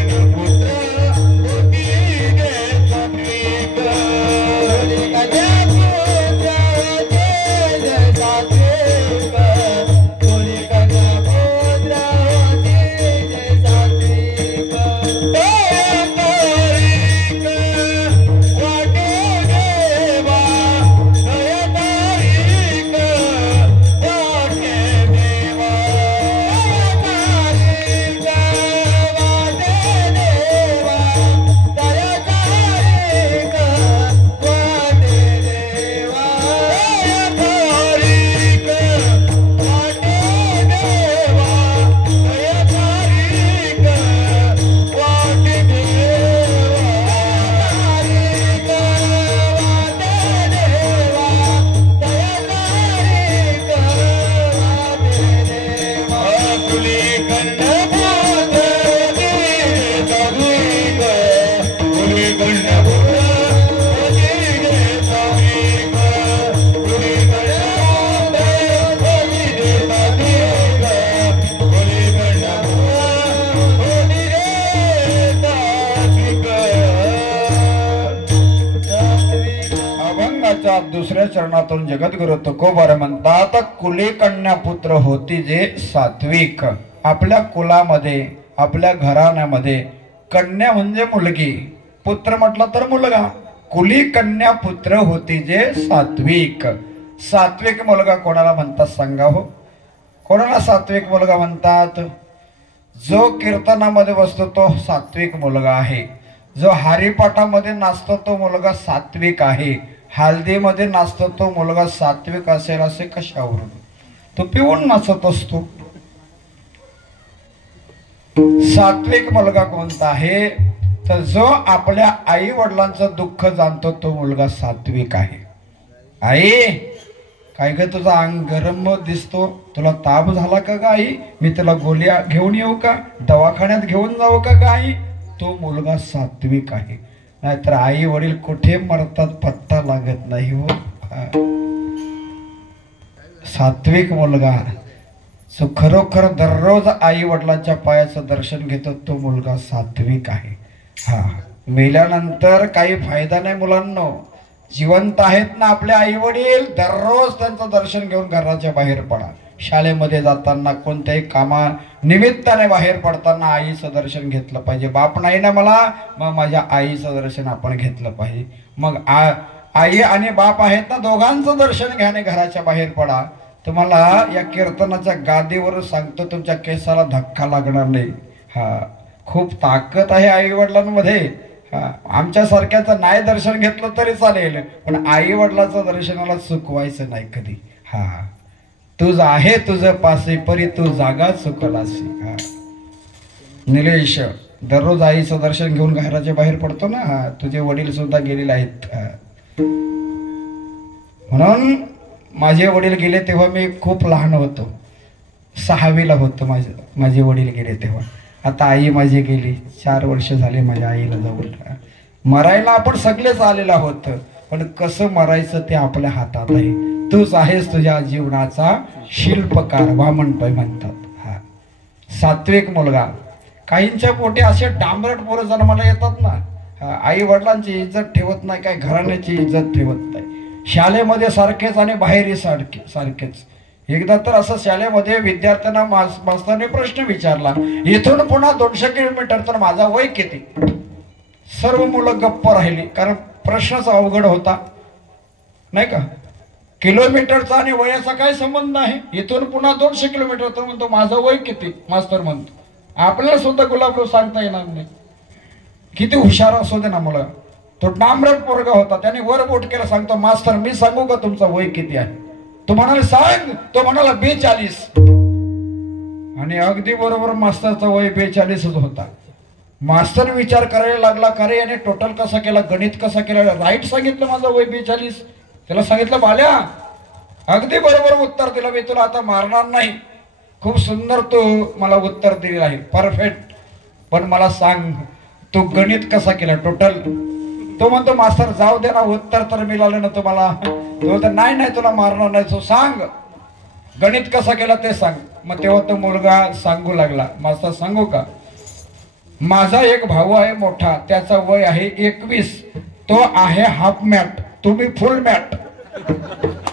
जात दुसऱ्या चरणातून जगद्गुरु तुकोबार म्हणतात, कुली कन्या पुत्र होती जे सात्विक. आपल्या कुलामध्ये आपल्या घराण्यामध्ये कन्या म्हणजे मुलगी, पुत्र म्हटलं तर मुलगा. कुली कन्या पुत्र होती जे सात्विक. सात्विक मुलगा कोणाला म्हणतात सांगा हो? कोणाला सात्विक मुलगा म्हणतात? जो कीर्तनामध्ये बसतो तो सात्विक मुलगा आहे. जो हरिपाठामध्ये नाचतो तो मुलगा सात्विक आहे. हल्दीमध्ये नाचतो तो मुलगा सात्विक असेल असे कशावरून? तो पिऊन नाचत असतो. सात्विक मुलगा कोणता आहे? तर जो आपल्या आई वडिलांचं दुःख जाणतो तो मुलगा सात्विक आहे. आई, काय ग तुझा अंग गरम दिसतो, तुला ताप झाला का ग आई? मी तुला गोळ्या घेऊन येऊ का? दवाखान्यात घेऊन जाऊ का ग आई? तो मुलगा सात्विक आहे. नाहीतर आई वडील कुठे मरतात पत्ता लागत नाही हो. सात्विक मुलगा जो खरोखर दररोज आई वडिलांच्या पायाचं दर्शन घेतो तो मुलगा सात्विक आहे. हा, मेल्यानंतर काही फायदा नाही मुलांना. जिवंत आहेत ना आपले आई वडील, दररोज त्यांचं दर्शन घेऊन घराच्या बाहेर पडा. शाळेमध्ये जाताना कोणत्याही कामा निमित्ताने बाहेर पडताना आईचं दर्शन घेतलं पाहिजे. बाप नाही ना मला, मग माझ्या आईचं दर्शन आपण घेतलं पाहिजे. मग आई आणि बाप आहेत ना, दोघांचं दर्शन घ्याने घराच्या बाहेर पडा. तुम्हाला या कीर्तनाच्या गादीवर सांगतो, तुमच्या केसाला धक्का लागणार नाही. हा, खूप ताकद आहे आई वडिलांमध्ये. हा, आमच्या सारख्याचं नाही दर्शन घेतलं तरी चालेल, पण आई वडिलाचं दर्शनाला चुकवायचं नाही कधी. हा, तुझ आहे तुझं पासे परी तू जागा चुकलासी. हा, निलेश दररोज आईचं दर्शन घेऊन घराच्या बाहेर पडतो ना. हा, तुझे वडील सुद्धा गेलेले आहेत. म्हणून माझे वडील गेले तेव्हा मी खूप लहान होतो, 6वीला होतो. माझे वडील गेले तेव्हा. आता आई माझी गेली, 4 वर्ष झाले माझ्या आईला जाऊन. मरायला आपण सगळेच आलेला आहोत, पण कसं मरायचं ते आपल्या हातात आहे. तूच आहेस तुझ्या जीवनाचा शिल्पकार, वामनपै म्हणतात. हा, सात्विक मुलगा. काहींच्या पोटी असे डांबरट पोरं जन्माला येतात ना, आई वडिलांची इज्जत ठेवत नाही, काय घराण्याची इज्जत ठेवत नाही. शाळेमध्ये सारखेच आणि बाहेरही सारखेच. एकदा तर असं शाळेमध्ये विद्यार्थ्यांना मास्तरांनी प्रश्न विचारला, इथून पुन्हा 200 किलोमीटर, तर माझा वय किती? सर्व मुलं गप्प राहिली, कारण प्रश्नच अवघड होता नाही का. किलोमीटरचा आणि वयाचा काय संबंध आहे? इथून पुन्हा 200 किलोमीटर, तर म्हणतो माझं वय किती? मास्तर म्हणतो. आपल्याला सुद्धा गुलाबराव सांगता येणार नाही. किती हुशार असू दे ना मुलं. तो डांबरट पोरगा होता, त्याने वर बोट केला, सांगतो मास्तर मी सांगू का तुमचं वय किती आहे? तो म्हणाला सांग. तो म्हणाला 42. आणि अगदी बरोबर मास्तरचं वय 42च होता. मास्तर विचार करायला लागला, का रे याने टोटल कसा केला, गणित कसा केला? राईट सांगितलं माझं वय 42. त्याला सांगितलं बाल्या अगदी बरोबर उत्तर दिलं, मी तुला आता मारणार नाही. खूप सुंदर तू मला उत्तर दिले आहे, परफेक्ट. पण मला सांग तू गणित कसा केला टोटल? तो म्हणतो मास्तर जाऊ दे ना, उत्तर तर मिळालं ना तुम्हाला. तो म्हणतो नाही नाही तुला मारणार नाही, तू सांग गणित कसा केला ते सांग. मग तेव्हा तो मुलगा सांगू लागला, मास्तर सांगू का? माझा एक भाऊ आहे मोठा, त्याचा वय आहे 21, तो आहे हाफ मॅट, तुम्ही फुल मॅट.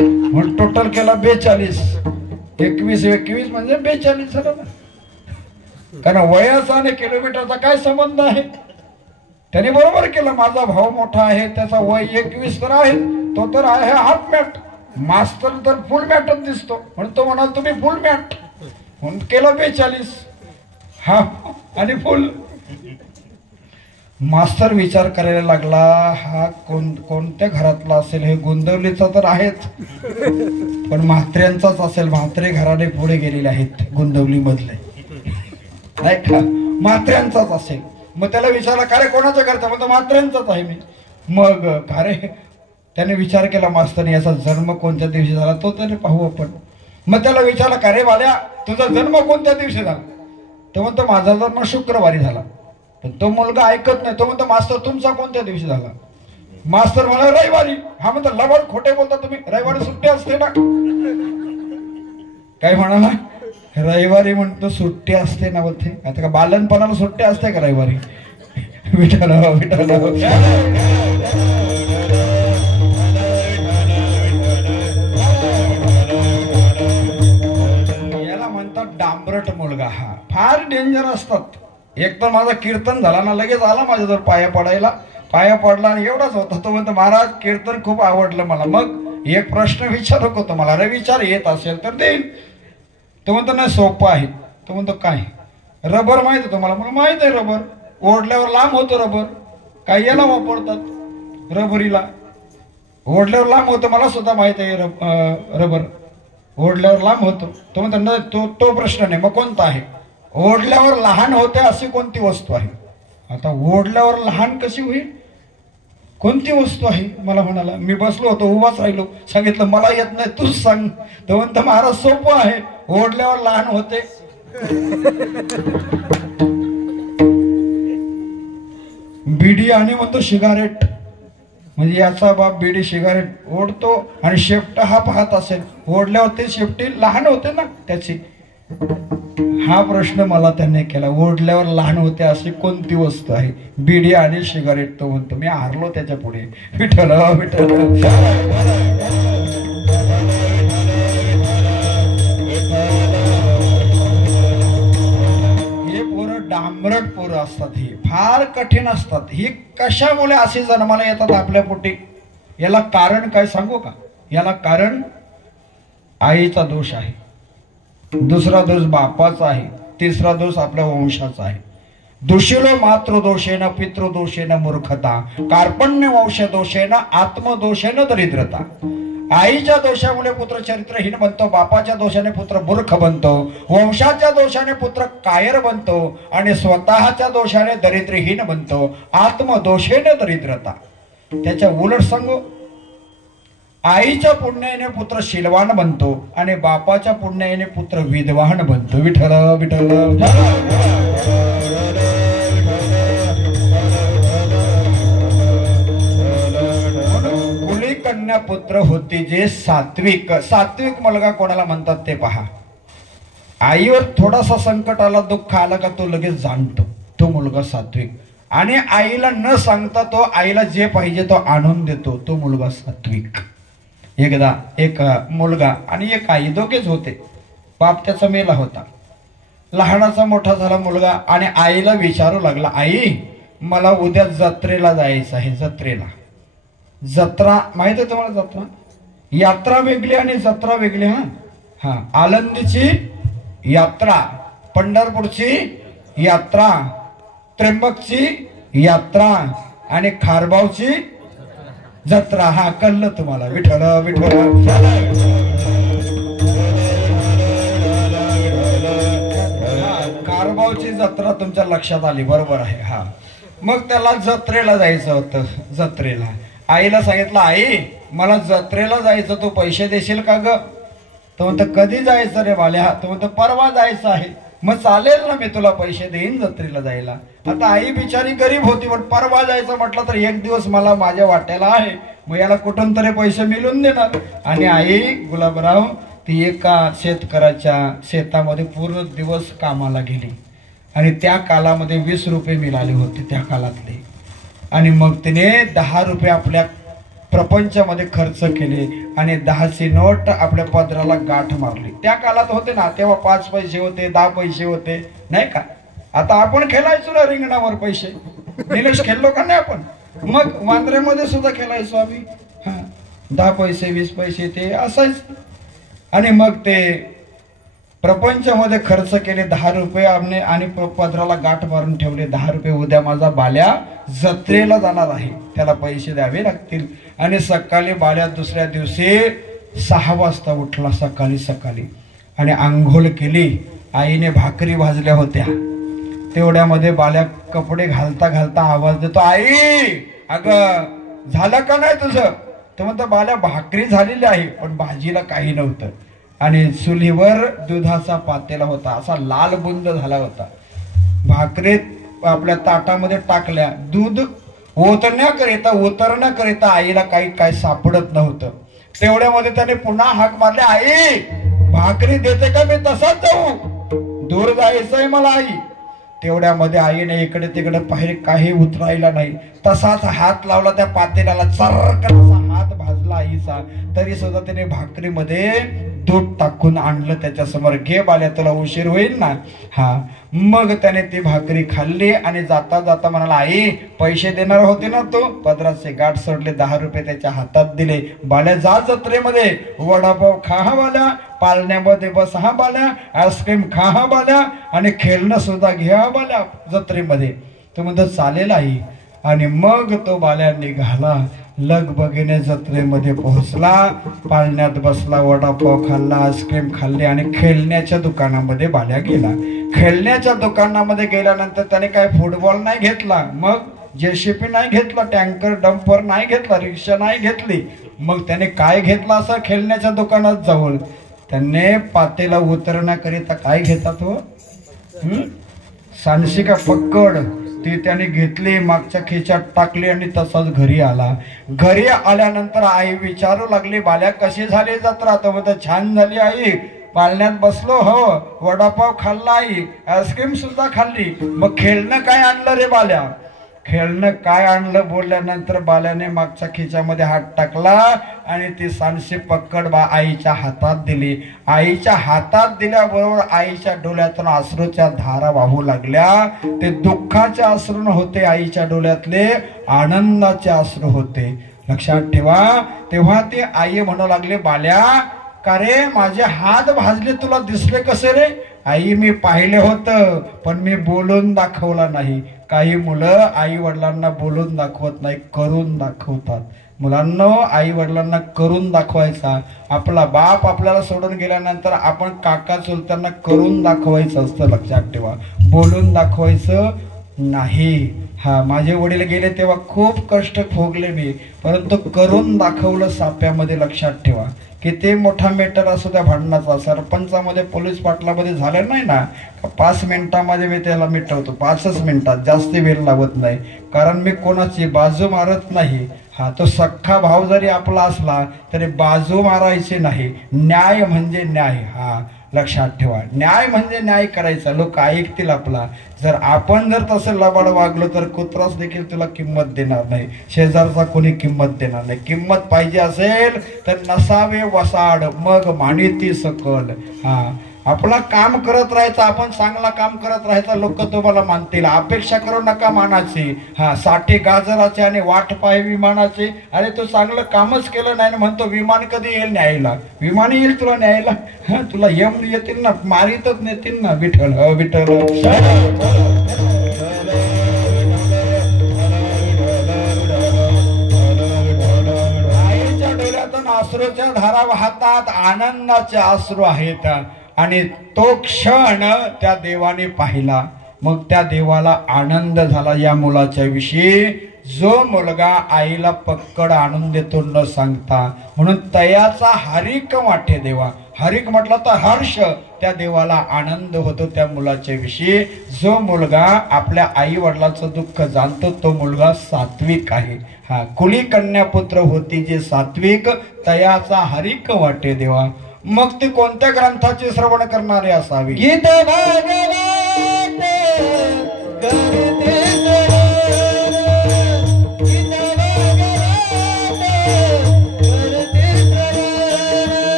म्हणून टोटल केला 42. 21 म्हणजे 42 झालं ना. कारण वयाचा आणि किलोमीटरचा काय संबंध आहे? त्याने बरोबर केलं. माझा भाऊ मोठा आहे, त्याचा वय 21 तर आहे, तो तर आहे हाफ मॅट. मास्तर तर फुल मॅटच दिसतो, म्हणून तो म्हणाल तुम्ही फुल मॅट. म्हणून केलं 42, हाफ आणि फुल. मास्तर विचार करायला लागला, हा कोणत्या घरातला असेल? हे गोंदवलीचा तर आहेच, पण म्हात्र्यांचाच असेल. म्हात्रे घराने पुढे गेलेले आहेत गोंदवली मधले, नाही का? म्हात्र्यांचाच असेल. मग त्याला विचारला, का रे कोणाचं घरचा? म्हणतो म्हात्र्यांचाच आहे मी. मग का रे? त्याने विचार केला मास्तरने, याचा जन्म कोणत्या दिवशी झाला तो तरी पाहू आपण. मग त्याला विचारला, का रे बाल्या तुझा जन्म कोणत्या दिवशी झाला? तो म्हणतो माझा जन्म शुक्रवारी झाला. पण तो मुलगा ऐकत नाही. तो म्हणतो मास्तर तुमचा कोणत्या दिवशी झाला? मास्तर म्हणा रविवारी. हा म्हणतो लवड खोटे बोलता तुम्ही, रविवारी सुट्टी असते ना. काय म्हणाला? रविवारी म्हणतो सुट्टी असते ना. बोलते आता का बालनपणाला सुट्टी असते का रविवारी? विठ्ठल विठ्ठल. डांबरट मुलगा हा फार डेंजर असतात. एक तर माझा कीर्तन झाला ना लगेच आला माझ्याजवळ पाया पडला आणि एवढाच होता. तो म्हणतो महाराज कीर्तन खूप आवडलं मला, मग एक प्रश्न विचारू का तुम्हाला? अरे विचार, येत असेल तर देईन. तो म्हणतो नाही सोपं आहे. तो म्हणतो काय? रबर माहित आहे तुम्हाला? मला माहित आहे रबर, ओढल्यावर लांब होतो रबर. काय याला वापरतात रबरीला, ओढल्यावर लांब होतं. मला सुद्धा माहित आहे रबर ओढल्यावर लांब होतो. तो म्हणतो नाही तो प्रश्न नाही, मग कोणता आहे? ओढल्यावर लहान होते अशी कोणती वस्तू आहे? आता ओढल्यावर लहान कशी होईल? कोणती वस्तू आहे मला म्हणाला. मी बसलो होतो, उभाच राहिलो. सांगितलं मला येत नाही, तूच सांग. तो म्हणतो महाराज सोपं आहे, ओढल्यावर लहान होते. बिडी आणि म्हणतो सिगारेट, म्हणजे याचा बाप बिडी सिगारेट ओढतो आणि शेपट हा पाहत असेल, ओढल्यावर ते शेपटी लहान होते ना त्याची. हा प्रश्न मला त्याने केला, ओढल्यावर लहान होते अशी कोणती वस्तू आहे? बिडी आणि सिगारेट. तो म्हणतो मी हारलो त्याच्या पुढे. विठ्ठल विठ्ठल. हे पोरं डांबरट पोरं असतात, ही फार कठीण असतात. ही कशामुळे असे जन्माला येतात आपल्या पोटी? याला कारण काय सांगू का? याला कारण आईचा दोष आहे, दुसरा दोष बापाचा आहे, तिसरा दोष आपल्या वंशाचा आहे. दोषिलो मातृदोषेन पितृदोषेन मूर्खता, कार्पण्य वंश दोषेन आत्मदोषेन दरिद्रता. आईच्या दोषामुळे पुत्र चरित्रहीन बनतो, बापाच्या दोषाने पुत्र मूर्ख बनतो, वंशाच्या दोषाने पुत्र कायर बनतो आणि स्वतःच्या दोषाने दरिद्रहीन बनतो. आत्मदोषेन दरिद्रता. त्याच्या उलट सांगू, आईच्या पुण्याने पुत्र शीलवान बनतो आणि बापाच्या पुण्याने पुत्र विद्वान बनतो. विठ्ठल विठ्ठल. कुली कन्या पुत्र होती जे सात्विक. सात्विक मुलगा कोणाला म्हणतात ते पहा. आईवर थोडासा संकट आला, दुःख आला का तो लगेच जाणतो, तो मुलगा सात्विक. आणि आईला न सांगता तो आईला जे पाहिजे तो आणून देतो, तो मुलगा सात्विक. एकदा एक मुलगा आणि एक आई दोघेच होते. बाप त्याचा मेला होता. लहानाचा मोठा झाला मुलगा आणि आईला विचारू लागला, आई मला उद्या जत्रेला जायचं आहे. जत्रेला. जत्रा माहित आहे तुम्हाला? जत्रा यात्रा वेगळी आणि जत्रा वेगळी. हा आळंदीची यात्रा, पंढरपूरची यात्रा, त्र्यंबकची यात्रा आणि खारबावची जत्रा. हा कळलं तुम्हाला? विठ्ठल विठ्ठल. कारबावची जत्रा तुमच्या लक्षात आली, बरोबर आहे. हा मग त्याला जत्रेला जायचं होतं. जत्रेला आईला सांगितलं, आई मला जत्रेला जायचं, तू पैसे देशील का ग? तो म्हणतो कधी जायचं रे बाल्या? तो म्हणतो परवा जायचं आहे. मग चालेल ना, मी तुला पैसे देईन जत्रेला जायला. आता आई बिचारी गरीब होती, पण परवा जायचं म्हटलं तर एक दिवस मला माझ्या वाट्याला आहे, मग याला कुठून तरी पैसे मिळून देणार. आणि आई गुलाबराव ती एका शेतकऱ्याच्या शेतामध्ये पूर्ण दिवस कामाला गेली आणि त्या कालामध्ये 20 रुपये मिळाले होते त्या काळातले. आणि मग तिने 10 रुपये आपल्या प्रपंचामध्ये खर्च केले आणि 10ची नोट आपल्या पदराला गाठ मारली. त्या काळात होते ना, तेव्हा 5 पैसे होते, 10 पैसे होते, नाही का? आता आपण खेळायचो ना रिंगणावर पैसे. निलेश खेळलो का नाही आपण? मग वांद्र्यामध्ये सुद्धा खेळायचो आम्ही. 10 पैसे 20 पैसे ते असायच. आणि मग ते प्रपंचामध्ये खर्च केले 10 रुपये आमने आणि पदराला गाठ मारून ठेवले. 10 रुपये उद्या माझा बाल्या जत्रेला जाणार आहे, त्याला पैसे द्यावे लागतील. आणि सकाळी बाल्या दुसऱ्या दिवशी 6 वाजता उठला, सकाळी आणि आंघोळ केली. आईने भाकरी भाजल्या होत्या. तेवढ्यामध्ये बाल्या कपडे घालता घालता आवाज देतो, आई अगं झालं का नाही तुझं? तर म्हणतो बाल्या भाकरी झालेली आहे पण भाजीला काही नव्हतं. आणि चुलीवर दुधाचा पातेला होता, असा लाल बुंद झाला होता. भाकरीत आपल्या ताटामध्ये टाकल्या, दूध उतरण्याकरिता आईला काय सापडत नव्हतं. तेवढ्यामध्ये त्याने पुन्हा हाक मारले, आई भाकरी देते का? मी तसाच जाऊ, दूर जायचंय मला आई. तेवढ्यामध्ये आईने इकडे तिकडे पाहिजे, काही उतरायला नाही. तसाच हात लावला त्या पातेल्याला, चरकन असा हात भाजला आईचा. तरी सुद्धा त्याने भाकरीमध्ये दूध टाकून आणलं त्याच्या समोर, घे बाल्या तुला उशीर होईल ना. हा मग त्याने ती भाकरी खाल्ली आणि जाता जाता म्हणाला, आई पैसे देणार होते ना तू, पदराचे गाठ सोडले, 10 रुपये त्याच्या हातात दिले. बाल्या जा जत्रेमध्ये, वडापाव खा हा बाल्या, पाळण्यामध्ये बस हा बाल्या, आईस्क्रीम खा हा बाल्या, आणि खेळणं सुद्धा घ्या बाल्या जत्रेमध्ये. तो म्हणतो चालेल आई. आणि मग तो बाल्या निघाला, लगबगीने जत्रेमध्ये पोहोचला, पाळण्यात बसला, वडापाव खाल्ला, आईस्क्रीम खाल्ली आणि खेळण्याच्या दुकानामध्ये बाल्या गेला. खेळण्याच्या दुकानामध्ये गेल्यानंतर त्याने काय फुटबॉल नाही घेतला, मग जेसीबी नाही घेतला, टँकर डंपर नाही घेतला, रिक्षा नाही घेतली. मग त्याने काय घेतला असं खेळण्याच्या दुकानात जाऊन? त्याने पातेला उतरण्याकरिता काय घेतात हो, सांडशिका पक्कड, ती त्याने घेतली, मागच्या खिच्यात टाकली आणि तसाच घरी आला. घरी आल्यानंतर आई विचारू लागली, बाल्या कशी झाली जत्रा? तर म्हणतो छान झाली आई, पाळण्यात बसलो हो, वडापाव खाल्ला आई, आईस्क्रीम सुद्धा खाल्ली. मग खेळणं काय आणलं रे बाल्या? खेळणं काय आणलं बोलल्यानंतर बाल्याने मागच्या खिच्यामध्ये हात टाकला आणि ती सांडशी पक्कड आईच्या हातात दिली. आईच्या हातात दिल्याबरोबर आईच्या डोळ्यातून अश्रूच्या धारा वाहू लागल्या. ते दुःखाचे अश्रू होते आईच्या डोळ्यातले, आनंदाचे अश्रू होते. लक्षात ठेवा. तेव्हा ती आई म्हणू लागली, बाल्या का रे माझे हात भाजले, तुला दिसले कसे रे? आई मी पाहिले होतं, पण मी बोलून दाखवला नाही. काही मुलं आई वडिलांना बोलून दाखवत नाही, करून दाखवतात. मुलांना आई वडिलांना करून दाखवायचा. आपला बाप आपल्याला सोडून गेल्यानंतर आपण काका चुलत्यांना करून दाखवायचं असतं. लक्षात ठेवा, बोलून दाखवायचं नाही. हा माझे वडील गेले तेव्हा खूप कष्ट भोगले मी, परंतु करून दाखवलं साप्यामध्ये. लक्षात ठेवा, किती मोठा मॅटर असो त्या भांडणाचा, सरपंचामध्ये पोलीस पाटलामध्ये झालं नाही ना, 5 मिनिटामध्ये मी त्याला मिटवतो, 5च मिनिटात, जास्ती वेळ लागत नाही. कारण मी कोणाची बाजू मारत नाही. हा तो सख्खा भाव जरी आपला असला तरी बाजू मारायची नाही. न्याय म्हणजे न्याय. हा लक्षात ठेवा, न्याय म्हणजे न्याय करायचा, लोक ऐकतील आपला. जर आपण जर तसं लबाड वागलो तर कुत्रास देखील तुला किंमत देणार नाही, शेजारचा कोणी किंमत देणार नाही. किंमत पाहिजे असेल तर नसावे वसाड, मग मानिती सकल. हा आपला काम करत राहायचं, आपण चांगला काम करत राहायचं, लोक तुम्हाला मानतील. अपेक्षा करू नका मानाची. हा 60 गाजराचे आणि वाट पाहे विमानाचे. अरे तू चांगलं कामच केलं नाही म्हणतो विमान कधी येईल न्यायला? विमान येईल तुला न्यायला? हा तुला यम येतील ना, मारितच नेतील ना. विठ्ठल विठ्ठल. आईच्या डोळ्यातून अश्रूच्या धारा वाहतात, आनंदाचे अश्रू आहेत. आणि तो क्षण त्या देवाने पाहिला, मग त्या देवाला आनंद झाला या मुलाच्या विषयी. जो मुलगा आईला पक्कड आणून देतो न सांगता, म्हणून तयाचा हरिक वाटे देवा. हरिक म्हटलं तर हर्ष, त्या देवाला आनंद होतो त्या मुलाच्या विषयी. जो मुलगा आपल्या आई वडिलांचं दुःख जाणतो तो मुलगा सात्विक आहे. हा कुली कन्या पुत्र होती जे सात्विक, तयाचा हरिक वाटे देवा. मग ती कोणत्या ग्रंथाचे श्रवण करणारे असावी? गीत भागवत करते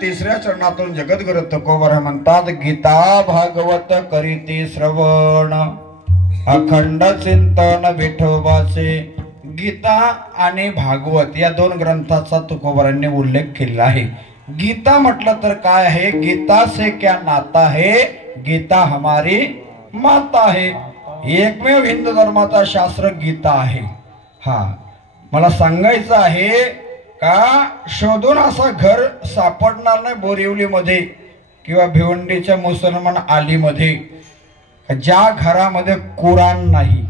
तिसऱ्या चरणातून जगद्गुरु तुकोबर म्हणतात, गीता भागवत करीती श्रवण, अखंड चिंतन विठोबाचे. गीता आणि भागवत या 2 ग्रंथाचा तुकोबरांनी उल्लेख केलेला आहे. गीता म्हटलं तर काय आहे? गीता से क्या नाता है, गीता हमारी माता है. एकमेव हिंदू धर्माचा शास्त्र गीता आहे. हा मला सांगायचं आहे का शोधून असं घर सापडणार नाही बोरिवलीमध्ये किंवा भिवंडीच्या मुसलमान आलीमध्ये ज्या घरामध्ये कुराण नाही.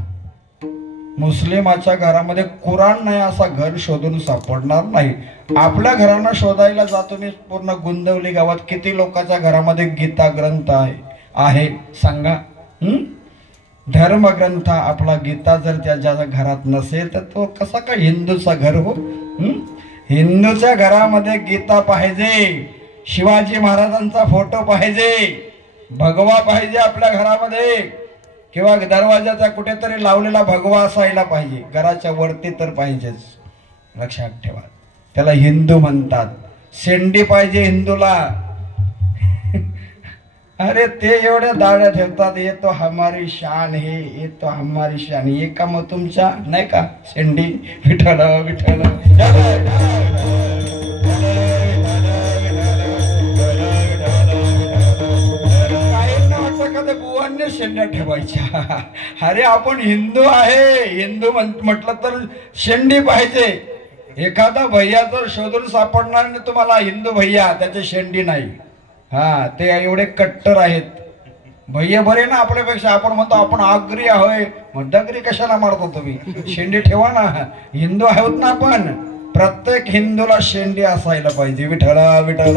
मुस्लिमाच्या घरामध्ये कुराण नाही असा घर शोधून सापडणार नाही. आपल्या घरांना शोधायला जातो मी पूर्ण गुंदवली गावात किती लोकांच्या घरामध्ये गीता ग्रंथ आहे सांगा. धर्मग्रंथ आपला गीता जर त्याच्या घरात नसेल तर तो कसा काय हिंदूचा घर हो. हिंदूच्या घरामध्ये गीता पाहिजे, शिवाजी महाराजांचा फोटो पाहिजे, भगवा पाहिजे आपल्या घरामध्ये, किंवा दरवाजाचा कुठेतरी लावलेला भगवा असायला पाहिजे, घराच्या वरती तर पाहिजेच. लक्षात ठेवा, त्याला हिंदू म्हणतात. शेंडी पाहिजे हिंदूला. अरे ते एवढ्या दाड्या ठेवतात, ये तो हमारी शान है, ये तो हमारी शान. ये का मग तुमच्या नाही का शेंडी? विठ्ठल विठ्ठल. बुवांनी शेंड्या ठेवायच्या. अरे आपण हिंदू आहे, हिंदू म्हटलं तर शेंडी पाहिजे. एखादा भैया जर शोधून सापडणार नाही तुम्हाला हिंदू भैया, त्याची शेंडी नाही. हा, ते एवढे कट्टर आहेत भैया बरे ना आपल्यापेक्षा. आपण म्हणतो आपण आगरी आहोय, मग दगरी कशाला मारतो तुम्ही? शेंडी ठेवा ना, हिंदू आहोत ना आपण. प्रत्येक हिंदूला शेंडी असायला पाहिजे. विठ्ठल विठ्ठल.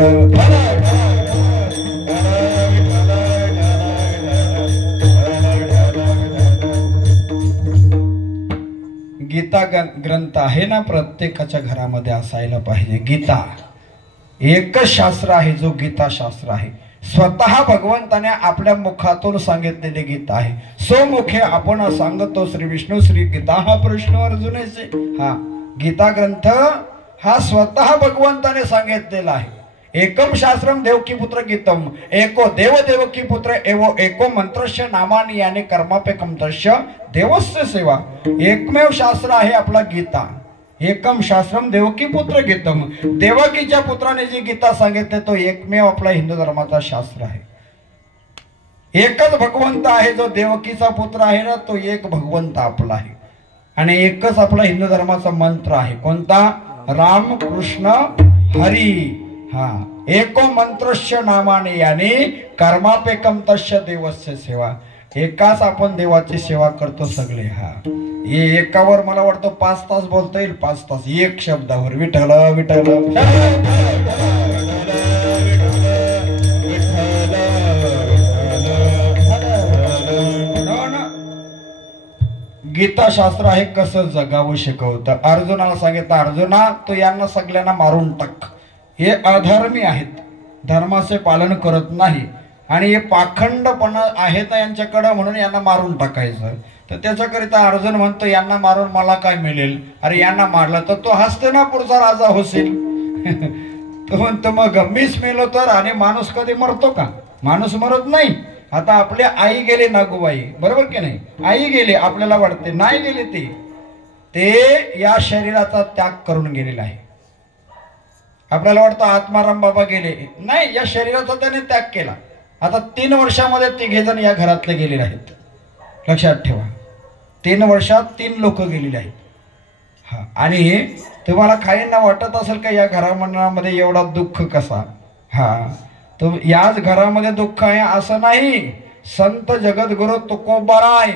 गीता ग्रंथ आहे ना, प्रत्येकाच्या घरामध्ये असायला पाहिजे. गीता एकच शास्त्र आहे जो गीता शास्त्र आहे. स्वतः भगवंताने आपल्या मुखातून सांगितलेले गीता आहे. सो मुखे आपण सांगतो श्री विष्णू श्री गीता हा प्रश्न अर्जुनाचे. हा गीता ग्रंथ हा स्वतः भगवंताने सांगितलेला आहे. एकम शास्त्रम देवकी पुत्र गीतम, एको देव देवकी पुत्र एवो एको मंत्रस्य नामानी याने कर्मापेकम तस्य देवस्य सेवा. एकमेव शास्त्र आहे आपला गीता. एकम शास्त्रम देवकी पुत्र गीतम, देवकीच्या पुत्राने जी गीता सांगितले तो एकमेव आपला हिंदू धर्माचा शास्त्र आहे. एकच भगवंत आहे जो देवकीचा पुत्र आहे ना, तो एक भगवंत आपला आहे. आणि एकच आपला हिंदू धर्माचा मंत्र आहे. कोणता? राम कृष्ण हरी. हा, एको मंत्रस्य नामाने याने कर्मापेकम तस्य देवस्य सेवा. एकाच आपण देवाची सेवा करतो सगळे. हा, हे एकावर मला वाटतं 5 तास बोलता येईल. 5 तास एक शब्दावर. विठ्ठल विठ्ठल. गीता शास्त्र आहे कसं जगावं शिकवतं. अर्जुनाला सांगितलं, अर्जुना तू यांना सगळ्यांना मारून टाक. हे अधर्मी आहेत, धर्माचे पालन करत नाही आणि हे पाखंडपणा आहेत यांच्याकडे, म्हणून यांना मारून टाकायचं. तर त्याच्याकरिता अर्जुन म्हणतो यांना मारून मला काय मिळेल? अरे यांना मारलं तर तो हस्तिनापूरचा राजा होशील. तो म्हणतो मग मीच मेलो तर. आणि माणूस कधी मरतो का? माणूस मरत नाही. आता आपल्या आई गेले नागूबाई, बरोबर की नाही? आई गेली, आपल्याला वाटते नाही गेले, ते या शरीराचा त्याग करून गेलेला आहे. आपल्याला वाटतं आत्माराम बाबा गेले, नाही, या शरीराचा त्याने त्याग केला. आता 3 वर्षामध्ये 3 जण या घरातले गेलेले आहेत. लक्षात ठेवा, 3 वर्षात 3 लोक गेलेले आहेत. हा, आणि तुम्हाला काहींना वाटत असेल का या घरामध्ये एवढा दुःख कसा? हा, तो याच घरामध्ये दुःख आहे असं नाही. संत जगद्गुरु तुकोबाराय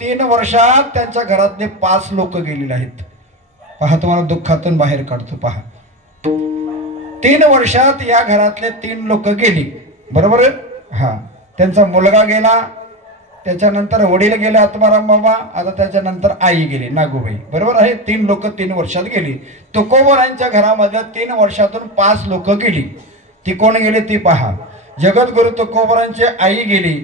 3 वर्षात त्यांच्या घरातले 5 लोक गेलेले आहेत. पहा, तुम्हाला दुःखातून बाहेर काढतो. पहा, 3 वर्षात या घरातले 3 लोक गेली, बरोबर. हा, त्यांचा मुलगा गेला, त्याच्यानंतर वडील गेले आत्माराम बाबा, आता त्याच्यानंतर आई गेली नागूबाई, बरोबर आहे. 3 लोक 3 वर्षात गेली. तुकोबारांच्या घरामध्ये 3 वर्षातून 5 लोक गेली. ती कोण गेली ती पहा. जगद्गुरु तुकोबारांची आई गेली,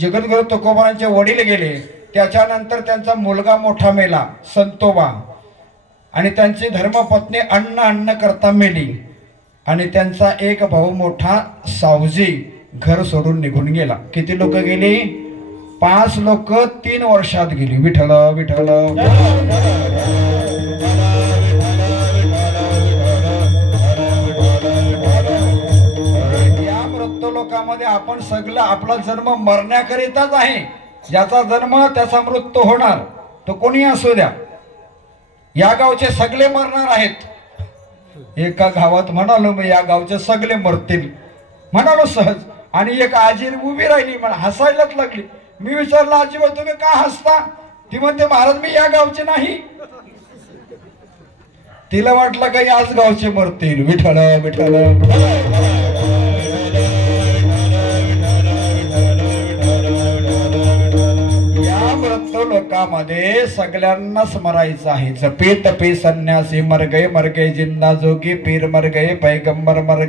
जगद्गुरु तुकोबारांचे वडील गेले, त्याच्यानंतर त्यांचा मुलगा मोठा मेला संतोबा, आणि त्यांची धर्मपत्नी अन्न करता मेली, आणि त्यांचा एक भाऊ मोठा सावजी घर सोडून निघून गेला. किती लोक गेली? 5 लोक 3 वर्षात गेली. विठ्ठल विठ्ठल. या मृत्यू लोकांमध्ये आपण सगळं, आपला जन्म मरण्याकरिताच आहे. ज्याचा जन्म त्याचा मृत्यू होणार, तो कोणी असू द्या. या गावचे सगळे मरणार आहेत. एका गावात म्हणालो मी या गावचे सगळे मरतील म्हणालो सहज, आणि एक आजी उभी राहिली, मला हसायलाच लागली. मी विचारलं, आजीबाई तुम्ही का हसता? ती म्हणते महाराज मी या गावचे नाही. तिला वाटलं का याच गावचे मरतील. विठ्ठल विठ्ठल या मृत लोकामध्ये सगळ्यांना स्मरायचं आहे. जपे तपे संन्यासी मर गए जिंदा जोगी, पीर मर गए पैगंबर मर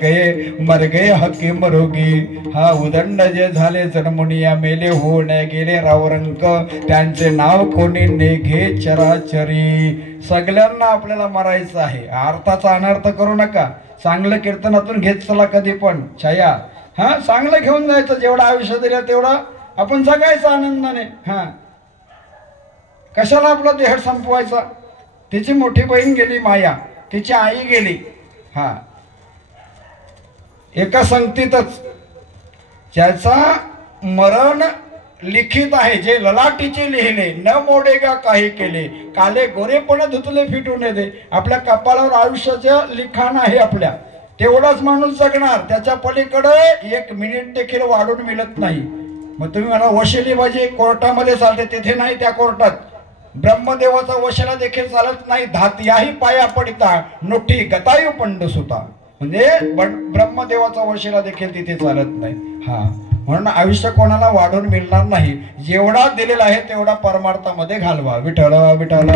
गए हकीम रोगी. हा उदंड जे झाले जन्मुनिया मेले होणे गेले रावरंक, त्यांचे नाव कोणी नेघे चराचरी. सगळ्यांना आपल्याला मरायचं आहे. अर्थाचा अनर्थ करू नका. चांगलं कीर्तनातून घेत चला कधी पण छाया. हा चांगलं घेऊन जायचं. जेवढा आयुष्य दिलं तेवढा आपण जगायचं आनंदाने. हा कशाला आपला देह संपवायचा. तिची मोठी बहीण गेली माया, तिची आई गेली. हा एका संगतीतच ज्याचा मरण लिखित आहे, जे ललाटीचे लिहिले, न मोडेगा काही केले, काले गोरेपणे धुतले फिटून दे. आपल्या कपाळावर आयुष्याचं लिखाण आहे आपल्या. तेवढाच माणूस जगणार. त्याच्या पलीकडे एक मिनिट देखील वाढून मिळत नाही. मग तुम्ही मला वशिलीबाजी कोर्टामध्ये चालते, तिथे नाही. त्या कोर्टात ब्रह्मदेवाचा वशिला देखील चालत नाही. धात्याही पाया पडिता नोठी गतायू पंड सुता. म्हणजे ब्रह्मदेवाचा वशिला देखील तिथे चालत नाही. हा म्हणून आयुष्य कोणाला वाढून मिळणार नाही. जेवढा दिलेला आहे तेवढा परमार्थामध्ये घालवा. विठ्ठल विठ्ठल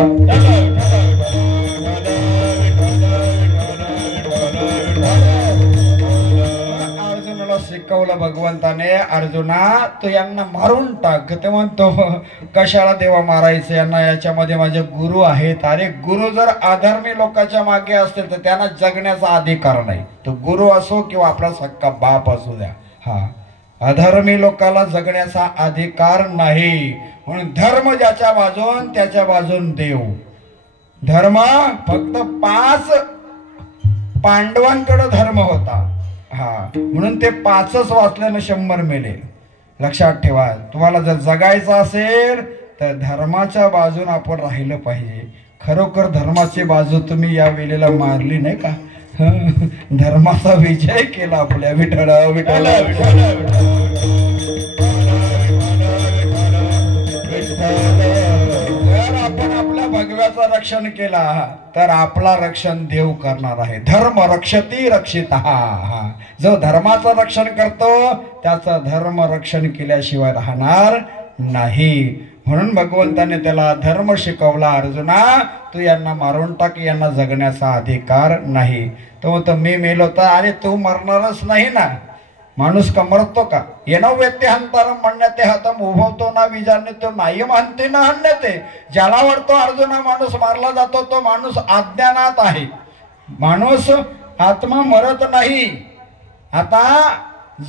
अर्जुनाला शिकवलं भगवंताने. अर्जुना तू यांना मारून टाक. ते म्हणतो कशाला देवा मारायचं यांना, याच्यामध्ये माझे गुरु आहेत. अरे गुरु जर अधर्मी लोकांच्या मागे असतील तर त्यांना जगण्याचा अधिकार नाही. तो गुरु असो किंवा आपला सक्का बाप असू द्या. हा अधर्मी लोकांना जगण्याचा अधिकार नाही. म्हणून धर्म ज्याच्या बाजून त्याच्या बाजून देव. धर्म फक्त 5 पांडवांकडे धर्म होता. हा म्हणून ते 5च वाचल्यानं 100 मेले. लक्षात ठेवा. तुम्हाला जर जगायचं असेल तर धर्माच्या बाजून आपण राहिलं पाहिजे. खरोखर धर्माची बाजू तुम्ही या वेळेला मारली नाही का. धर्माचा विजय केला आपल्या. विठ्ठल विठ्ठल जर आपण आपल्या भगव्याचं रक्षण केला तर आपला रक्षण देव करणार आहे. धर्म रक्षती रक्षिता. हा जो धर्माचं रक्षण करतो त्याचं धर्म रक्षण केल्याशिवाय राहणार नाही. म्हणून भगवंताने त्याला धर्म शिकवला. अर्जुना तू यांना मारून टाक, यांना जगण्याचा अधिकार नाही. तो म्हणतो मी मेलो तर. अरे तू मरणारच नाही ना. माणूस का मरतो का. येणं व्यक्ती हंतारम म्हणण्याते हतम उभवतो ना विजारणे तो नाही म्हणते ना हन्यते. ज्याला वाटतो अर्जुना माणूस मारला जातो तो माणूस अज्ञानात आहे. माणूस आत्मा मरत नाही. आता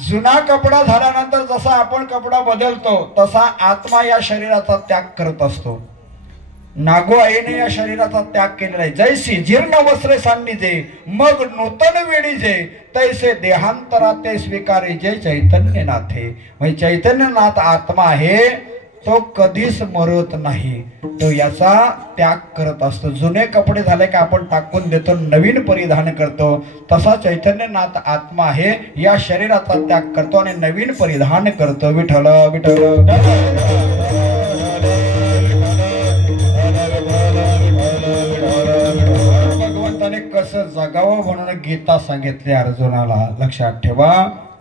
जुना कपडा झाल्यानंतर जसा आपण कपडा बदलतो तसा आत्मा या शरीराचा त्याग करत असतो. नागो आईने या शरीराचा त्याग केलेला आहे. जैसी जीर्ण वस्त्रे सांडीजे मग नूतन वेळीजे तैसे देहांतरा ते स्वीकारे जे चैतन्य नाथे. म्हणजे चैतन्यनाथ आत्मा आहे तो कधीच मरत नाही. तो याचा त्याग करत असतो. जुने कपडे झाले का आपण टाकून देतो, नवीन परिधान करतो. तसा चैतन्यनाथ आत्मा आहे या शरीराचा त्याग करतो आणि नवीन परिधान करतो. विठ्ठल विठ्ठल भगवंताने कसं जगावं म्हणून गीता सांगितली अर्जुनाला. लक्षात ठेवा.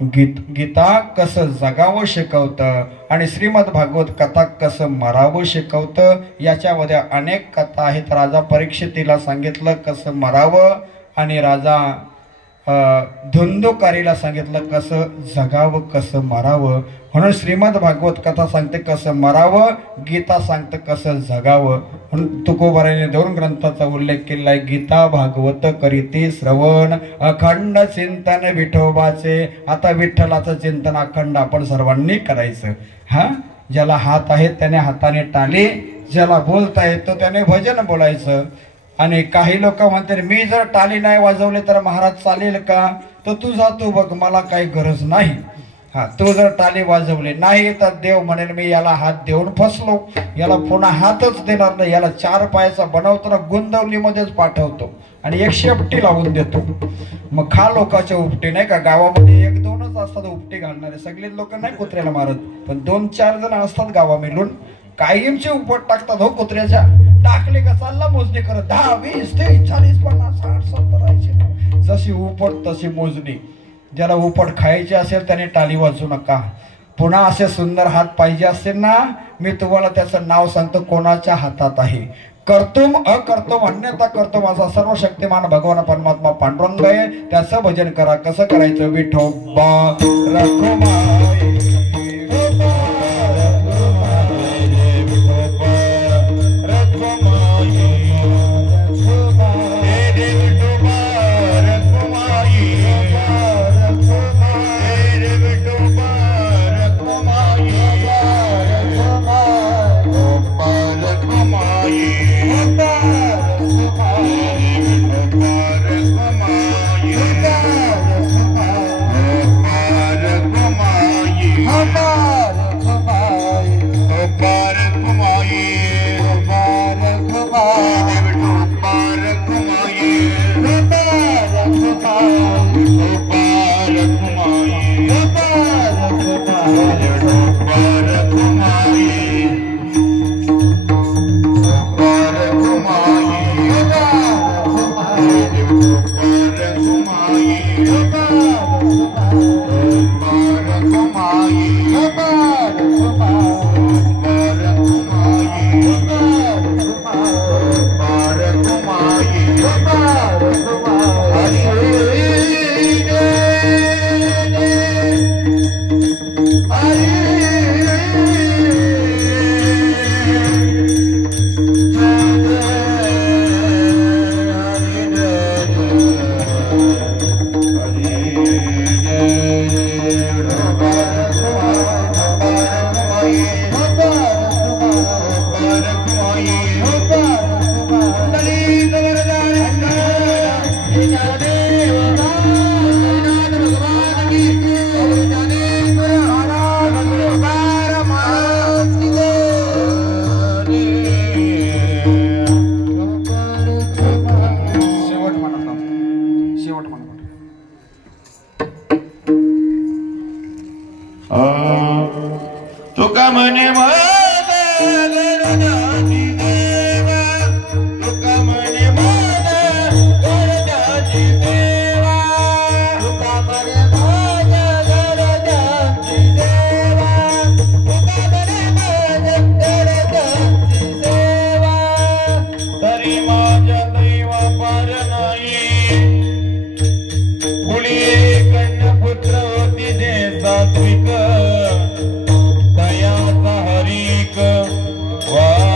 गीता कसं जगावं शिकवतं आणि श्रीमद भागवत कथा कसं मरावं शिकवतं. याच्यामध्ये अनेक कथा आहेत. राजा परीक्षितीला सांगितलं कसं मरावं आणि राजा धुंदुकारीला सांगितलं कसं जगावं कसं मरावं. म्हणून श्रीमद भागवत कथा सांगते कसं मरावं, गीता सांगते कसं जगावं. म्हणून तुकोबाराने 2 ग्रंथाचा उल्लेख केला आहे. गीता भागवत करीती श्रवण अखंड चिंतन विठोबाचे. आता विठ्ठलाचं चिंतन अखंड आपण सर्वांनी करायचं. हा ज्याला हात आहे त्याने हाताने टाळे, ज्याला बोलता येतं त्याने भजन बोलायचं. आणि काही लोक म्हणतात मी जर टाळी नाही वाजवले तर महाराज चालेल का. तर तू बघ मला काही गरज नाही. हा तू जर टाळी वाजवली नाही तर देव म्हणेल मी याला हात देऊन फसलो, याला पुन्हा हातच देणार नाही, याला 4 पायाचा बनवताना गुंदवलीमध्येच पाठवतो आणि एक शेपटी लावून देतो. मग खा लोकांच्या उपटी नाही का. गावामध्ये 1-2च असतात उपटी घालणारे. सगळे लोक नाही कुत्र्याला मारत पण 2-4 जण असतात गावा मिळून. कायमचे उपट टाकतात हो कुत्र्याच्या. टाकले का चालला मोजणी करत 10, 20, 30, 40, 50, 60, 70, 80. जशी उपट तशी मोजणी. ज्याला उपट खायची असेल त्याने टाळी वाजू नका. पुन्हा असे सुंदर हात पाहिजे असेल ना, मी तुम्हाला त्याचं नाव सांगतो कोणाच्या हातात आहे. कर्तुम अकर्तुम अन्यथा कर्तुम असा सर्व शक्तिमान भगवान परमात्मा पांडुरंग आहे. त्याचं भजन करा. कसं करायचं? विठोबा रखुमाई तुका म्हणे तुका म्हणे तरी माझ्या दैवा पार नाही कुळी कन्यापुत्र होती दे सात्विक दयाचा हरिक वा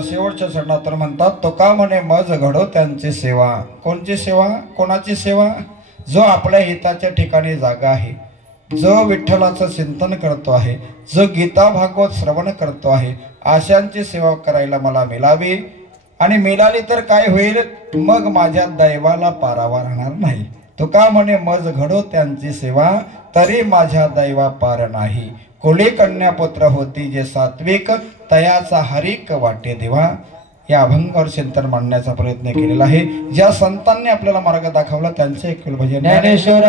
स्तोत्राच्या शेवटच्या चरणात तर म्हणतात, तुका म्हणे मज घडो त्यांची सेवा. कोणची सेवा? कोणाची सेवा? जो आपल्या हिताच्या ठिकाणी जागा आहे, जो विठ्ठलाचं चिंतन करतो आहे, जो गीता भागवत श्रवण करतो आहे, अशांची सेवा करायला मला मिळावी. आणि मिळाली तर काय होईल? मग माझ्या दैवाला पारावा राहणार नाही. तुका म्हणे मज घडो त्यांची सेवा, तरी माझ्या दैवा पार नाही. कोली कन्या पुत्र होती जे सात्विक, तयाचा हरिक वाटे देवा. या अभंगावर चिंतन मांडण्याचा प्रयत्न केलेला आहे. ज्या संतांनी आपल्याला मार्ग दाखवला त्यांचे एक भजन ज्ञानेश्वर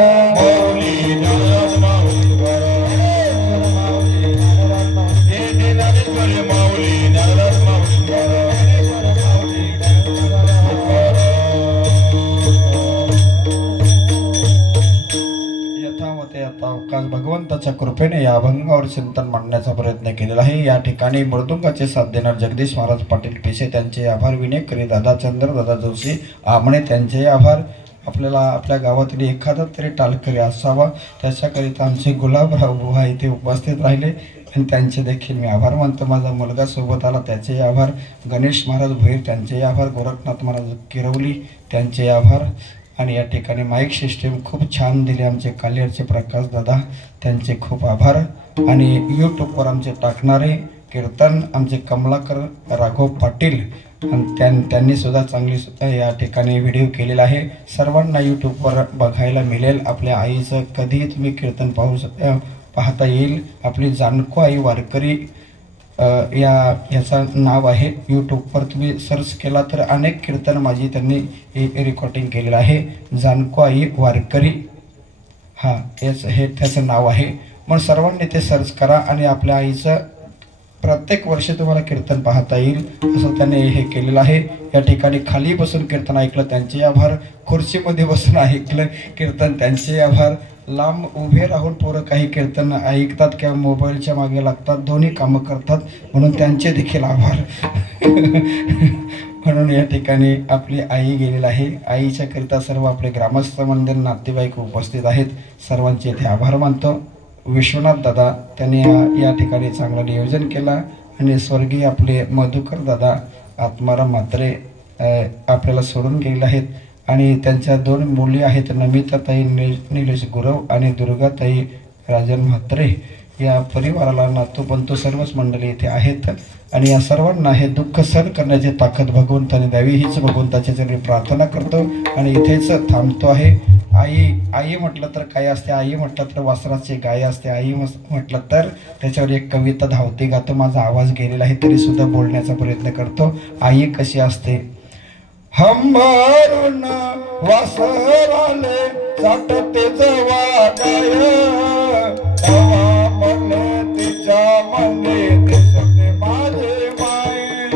भगवंताच्या कृपेने या अभंगावर चिंतन मांडण्याचा प्रयत्न केलेला आहे. या ठिकाणी मृदुंगाचे साथ देणार जगदीश महाराज पाटील पेशे त्यांचे आभार. विनेकरी दादा चंद्र दादा जोशी आमणे त्यांचे आभार. आपल्याला आपल्या गावातील एखादा तरी टालकरी असावा त्याच्याकरिता आमचे गुलाबराव बुवा इथे उपस्थित राहिले आणि त्यांचे देखील मी आभार मानतो. माझा मुलगा सोबत आला त्याचे आभार. गणेश महाराज भोईर त्यांचे आभार. गोरखनाथ महाराज किरवली त्यांचे आभार. आणि या ठिकाणी माईक सिस्टीम खूप छान दिली आमचे कालियारचे प्रकाश दादा त्यांचे खूप आभार. आणि यूट्यूबवर आमचे टाकणारे कीर्तन आमचे कमलाकर राघव पाटील त्यांनी सुद्धा चांगली या ठिकाणी व्हिडिओ केलेला आहे. सर्वांना यूट्यूबवर बघायला मिळेल. आपल्या आईचं कधीही तुम्ही कीर्तन पाहता येईल. आपली जानको आई वारकरी याचं नाव आहे. यूट्यूबवर तुम्ही सर्च केला तर अनेक कीर्तन माझी त्यांनी रेकॉर्डिंग केलेलं आहे. जानको आई वारकरी हे त्याचं नाव आहे. मग सर्वांनी ते सर्च करा आणि आपल्या आईचं प्रत्येक वर्षी तुम्हाला कीर्तन पाहता येईल असं त्याने हे केलेलं आहे. या ठिकाणी खाली बसून कीर्तन ऐकलं त्यांचे आभार. खुर्चीमध्ये बसून ऐकलं कीर्तन त्यांचे आभार. लांब उभे राहून पोरं काही कीर्तन ऐकतात किंवा मोबाईलच्या मागे लागतात, दोन्ही कामं करतात म्हणून त्यांचे देखील आभार. म्हणून या ठिकाणी आपली आई गेलेली आहे. आईच्या करिता सर्व आपले ग्रामस्थ मंदिर नातेवाईक उपस्थित आहेत. सर्वांचे इथे आभार मानतो. विश्वनाथ दादा त्यांनी या ठिकाणी चांगलं नियोजन केलं. आणि स्वर्गीय आपले मधुकर दादा आत्माराम म्हात्रे आपल्याला सोडून गेलेले आहेत. आणि त्यांच्या दोन मुली आहेत, नमिताताई निलेश गुरव आणि दुर्गाताई राजन म्हात्रे. या परिवाराला नातू पंतू सर्वच मंडळी इथे आहेत. आणि या सर्वांना हे दुःख सहन करण्याची ताकद भगवंताने द्यावी हीच भगवंताच्या चरणी प्रार्थना करतो. आणि इथेच थांबतो आहे. आई म्हटलं तर काय असते? आई म्हटलं तर वासराची गाय असते. आई म्हटलं तर त्याच्यावर एक कविता धावते गातो. माझा आवाज गेलेला आहे तरी सुद्धा बोलण्याचा प्रयत्न करतो. आई कशी असते? हंबरून वासराले साठते जवा गाय, तवा म्हणले तिच्या मने दिसते माझे माय,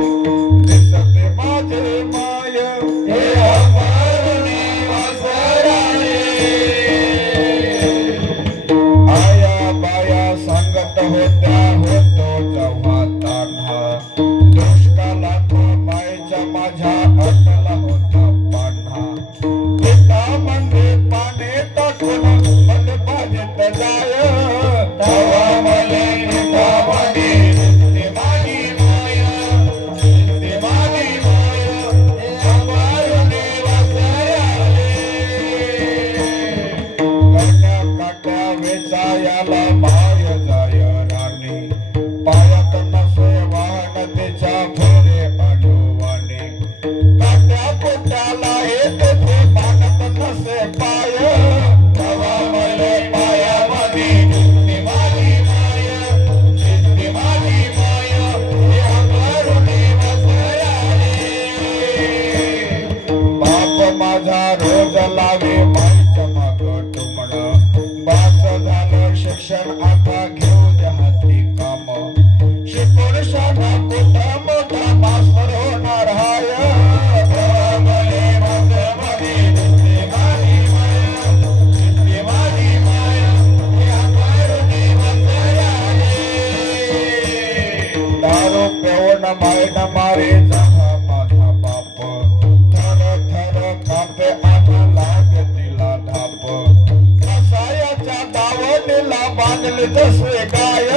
दिसते माझे माय. हे हंबरून वासराले आया बाया सांगत होत्या होतो जेव्हा तान्हा, दुष्काळात मायच्या माझ्या अटला होता पान्हा. पिता म्हणजे पाने टाकून मले पाजेत जाय, तवा मले पिता म्हणे दिसते माझी माय, दिसते माझी माय. हे हंबरून वासराले कन्या काट्या वेचायला माय जाय राणी, पायात नसे वाहन तिच्या फेरे अडवाणी. काट्या पोट्याला येत ते पाण्यात नसे पाय, तवा मले पायामध्ये दिसते माझी माय, दिसते माझी माय. हे हंबरून वासराले बाप माझा रोज लावे माईच्या माग टुमणं. बास झालं शिक्षण आता घेऊ द्या हाती काम, शिकून शाळा मोठा मोठा मास्तर होणार हाय. तवा मले वासरामध्ये दिसते माझी माय, दिसते माझी माय. हे हंबरून वासराले दारू पिऊन मायना मारे जहा माझा बाप, थर थर कापे आना लागे तिला धाप. कसायाच्या दावणीला बांधले जसे गाय,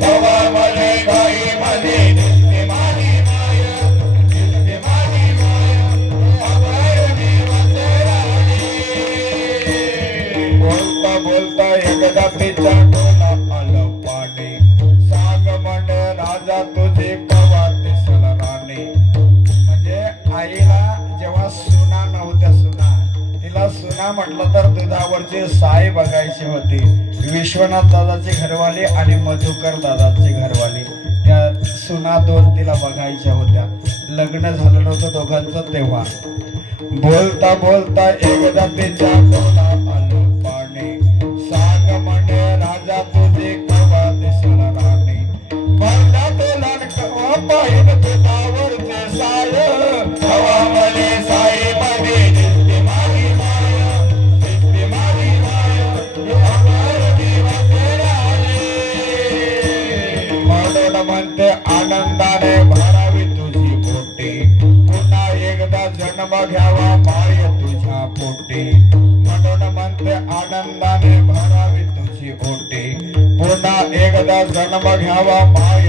तवा मले गाई मध्ये दिसते माझी माय, सुना नव्हत्या सुना. तिला सुना म्हटलं तर दुधावरची साय बघायची होती. विश्वनाथ दादाची घरवाली आणि मधुकर दादाची घरवाली त्या सुना दोन तिला बघायच्या होत्या. लग्न झालं नव्हतं दोघांचं तेव्हा. बोलता बोलता एकदा तिच्या तोंडा आलं पाणी. सांग म्हणे राजा तुझी कवा दिसल राणी. भरला तोला कवा पाहिन दुधावरचे साय. हवा मले साई मध्ये दिसते माझी माया, दिसते माझी माया, अमर दिवस राहिले. म्हणून म्हणते आनंदाने भरावी तुझी पोटी. पुन्हा एकदा जन्म घ्यावा माय तुझ्या पोटी. म्हणून म्हणते आनंदाने भरावी तुझी पोटी. पुन्हा एकदा जन्म घ्यावा माय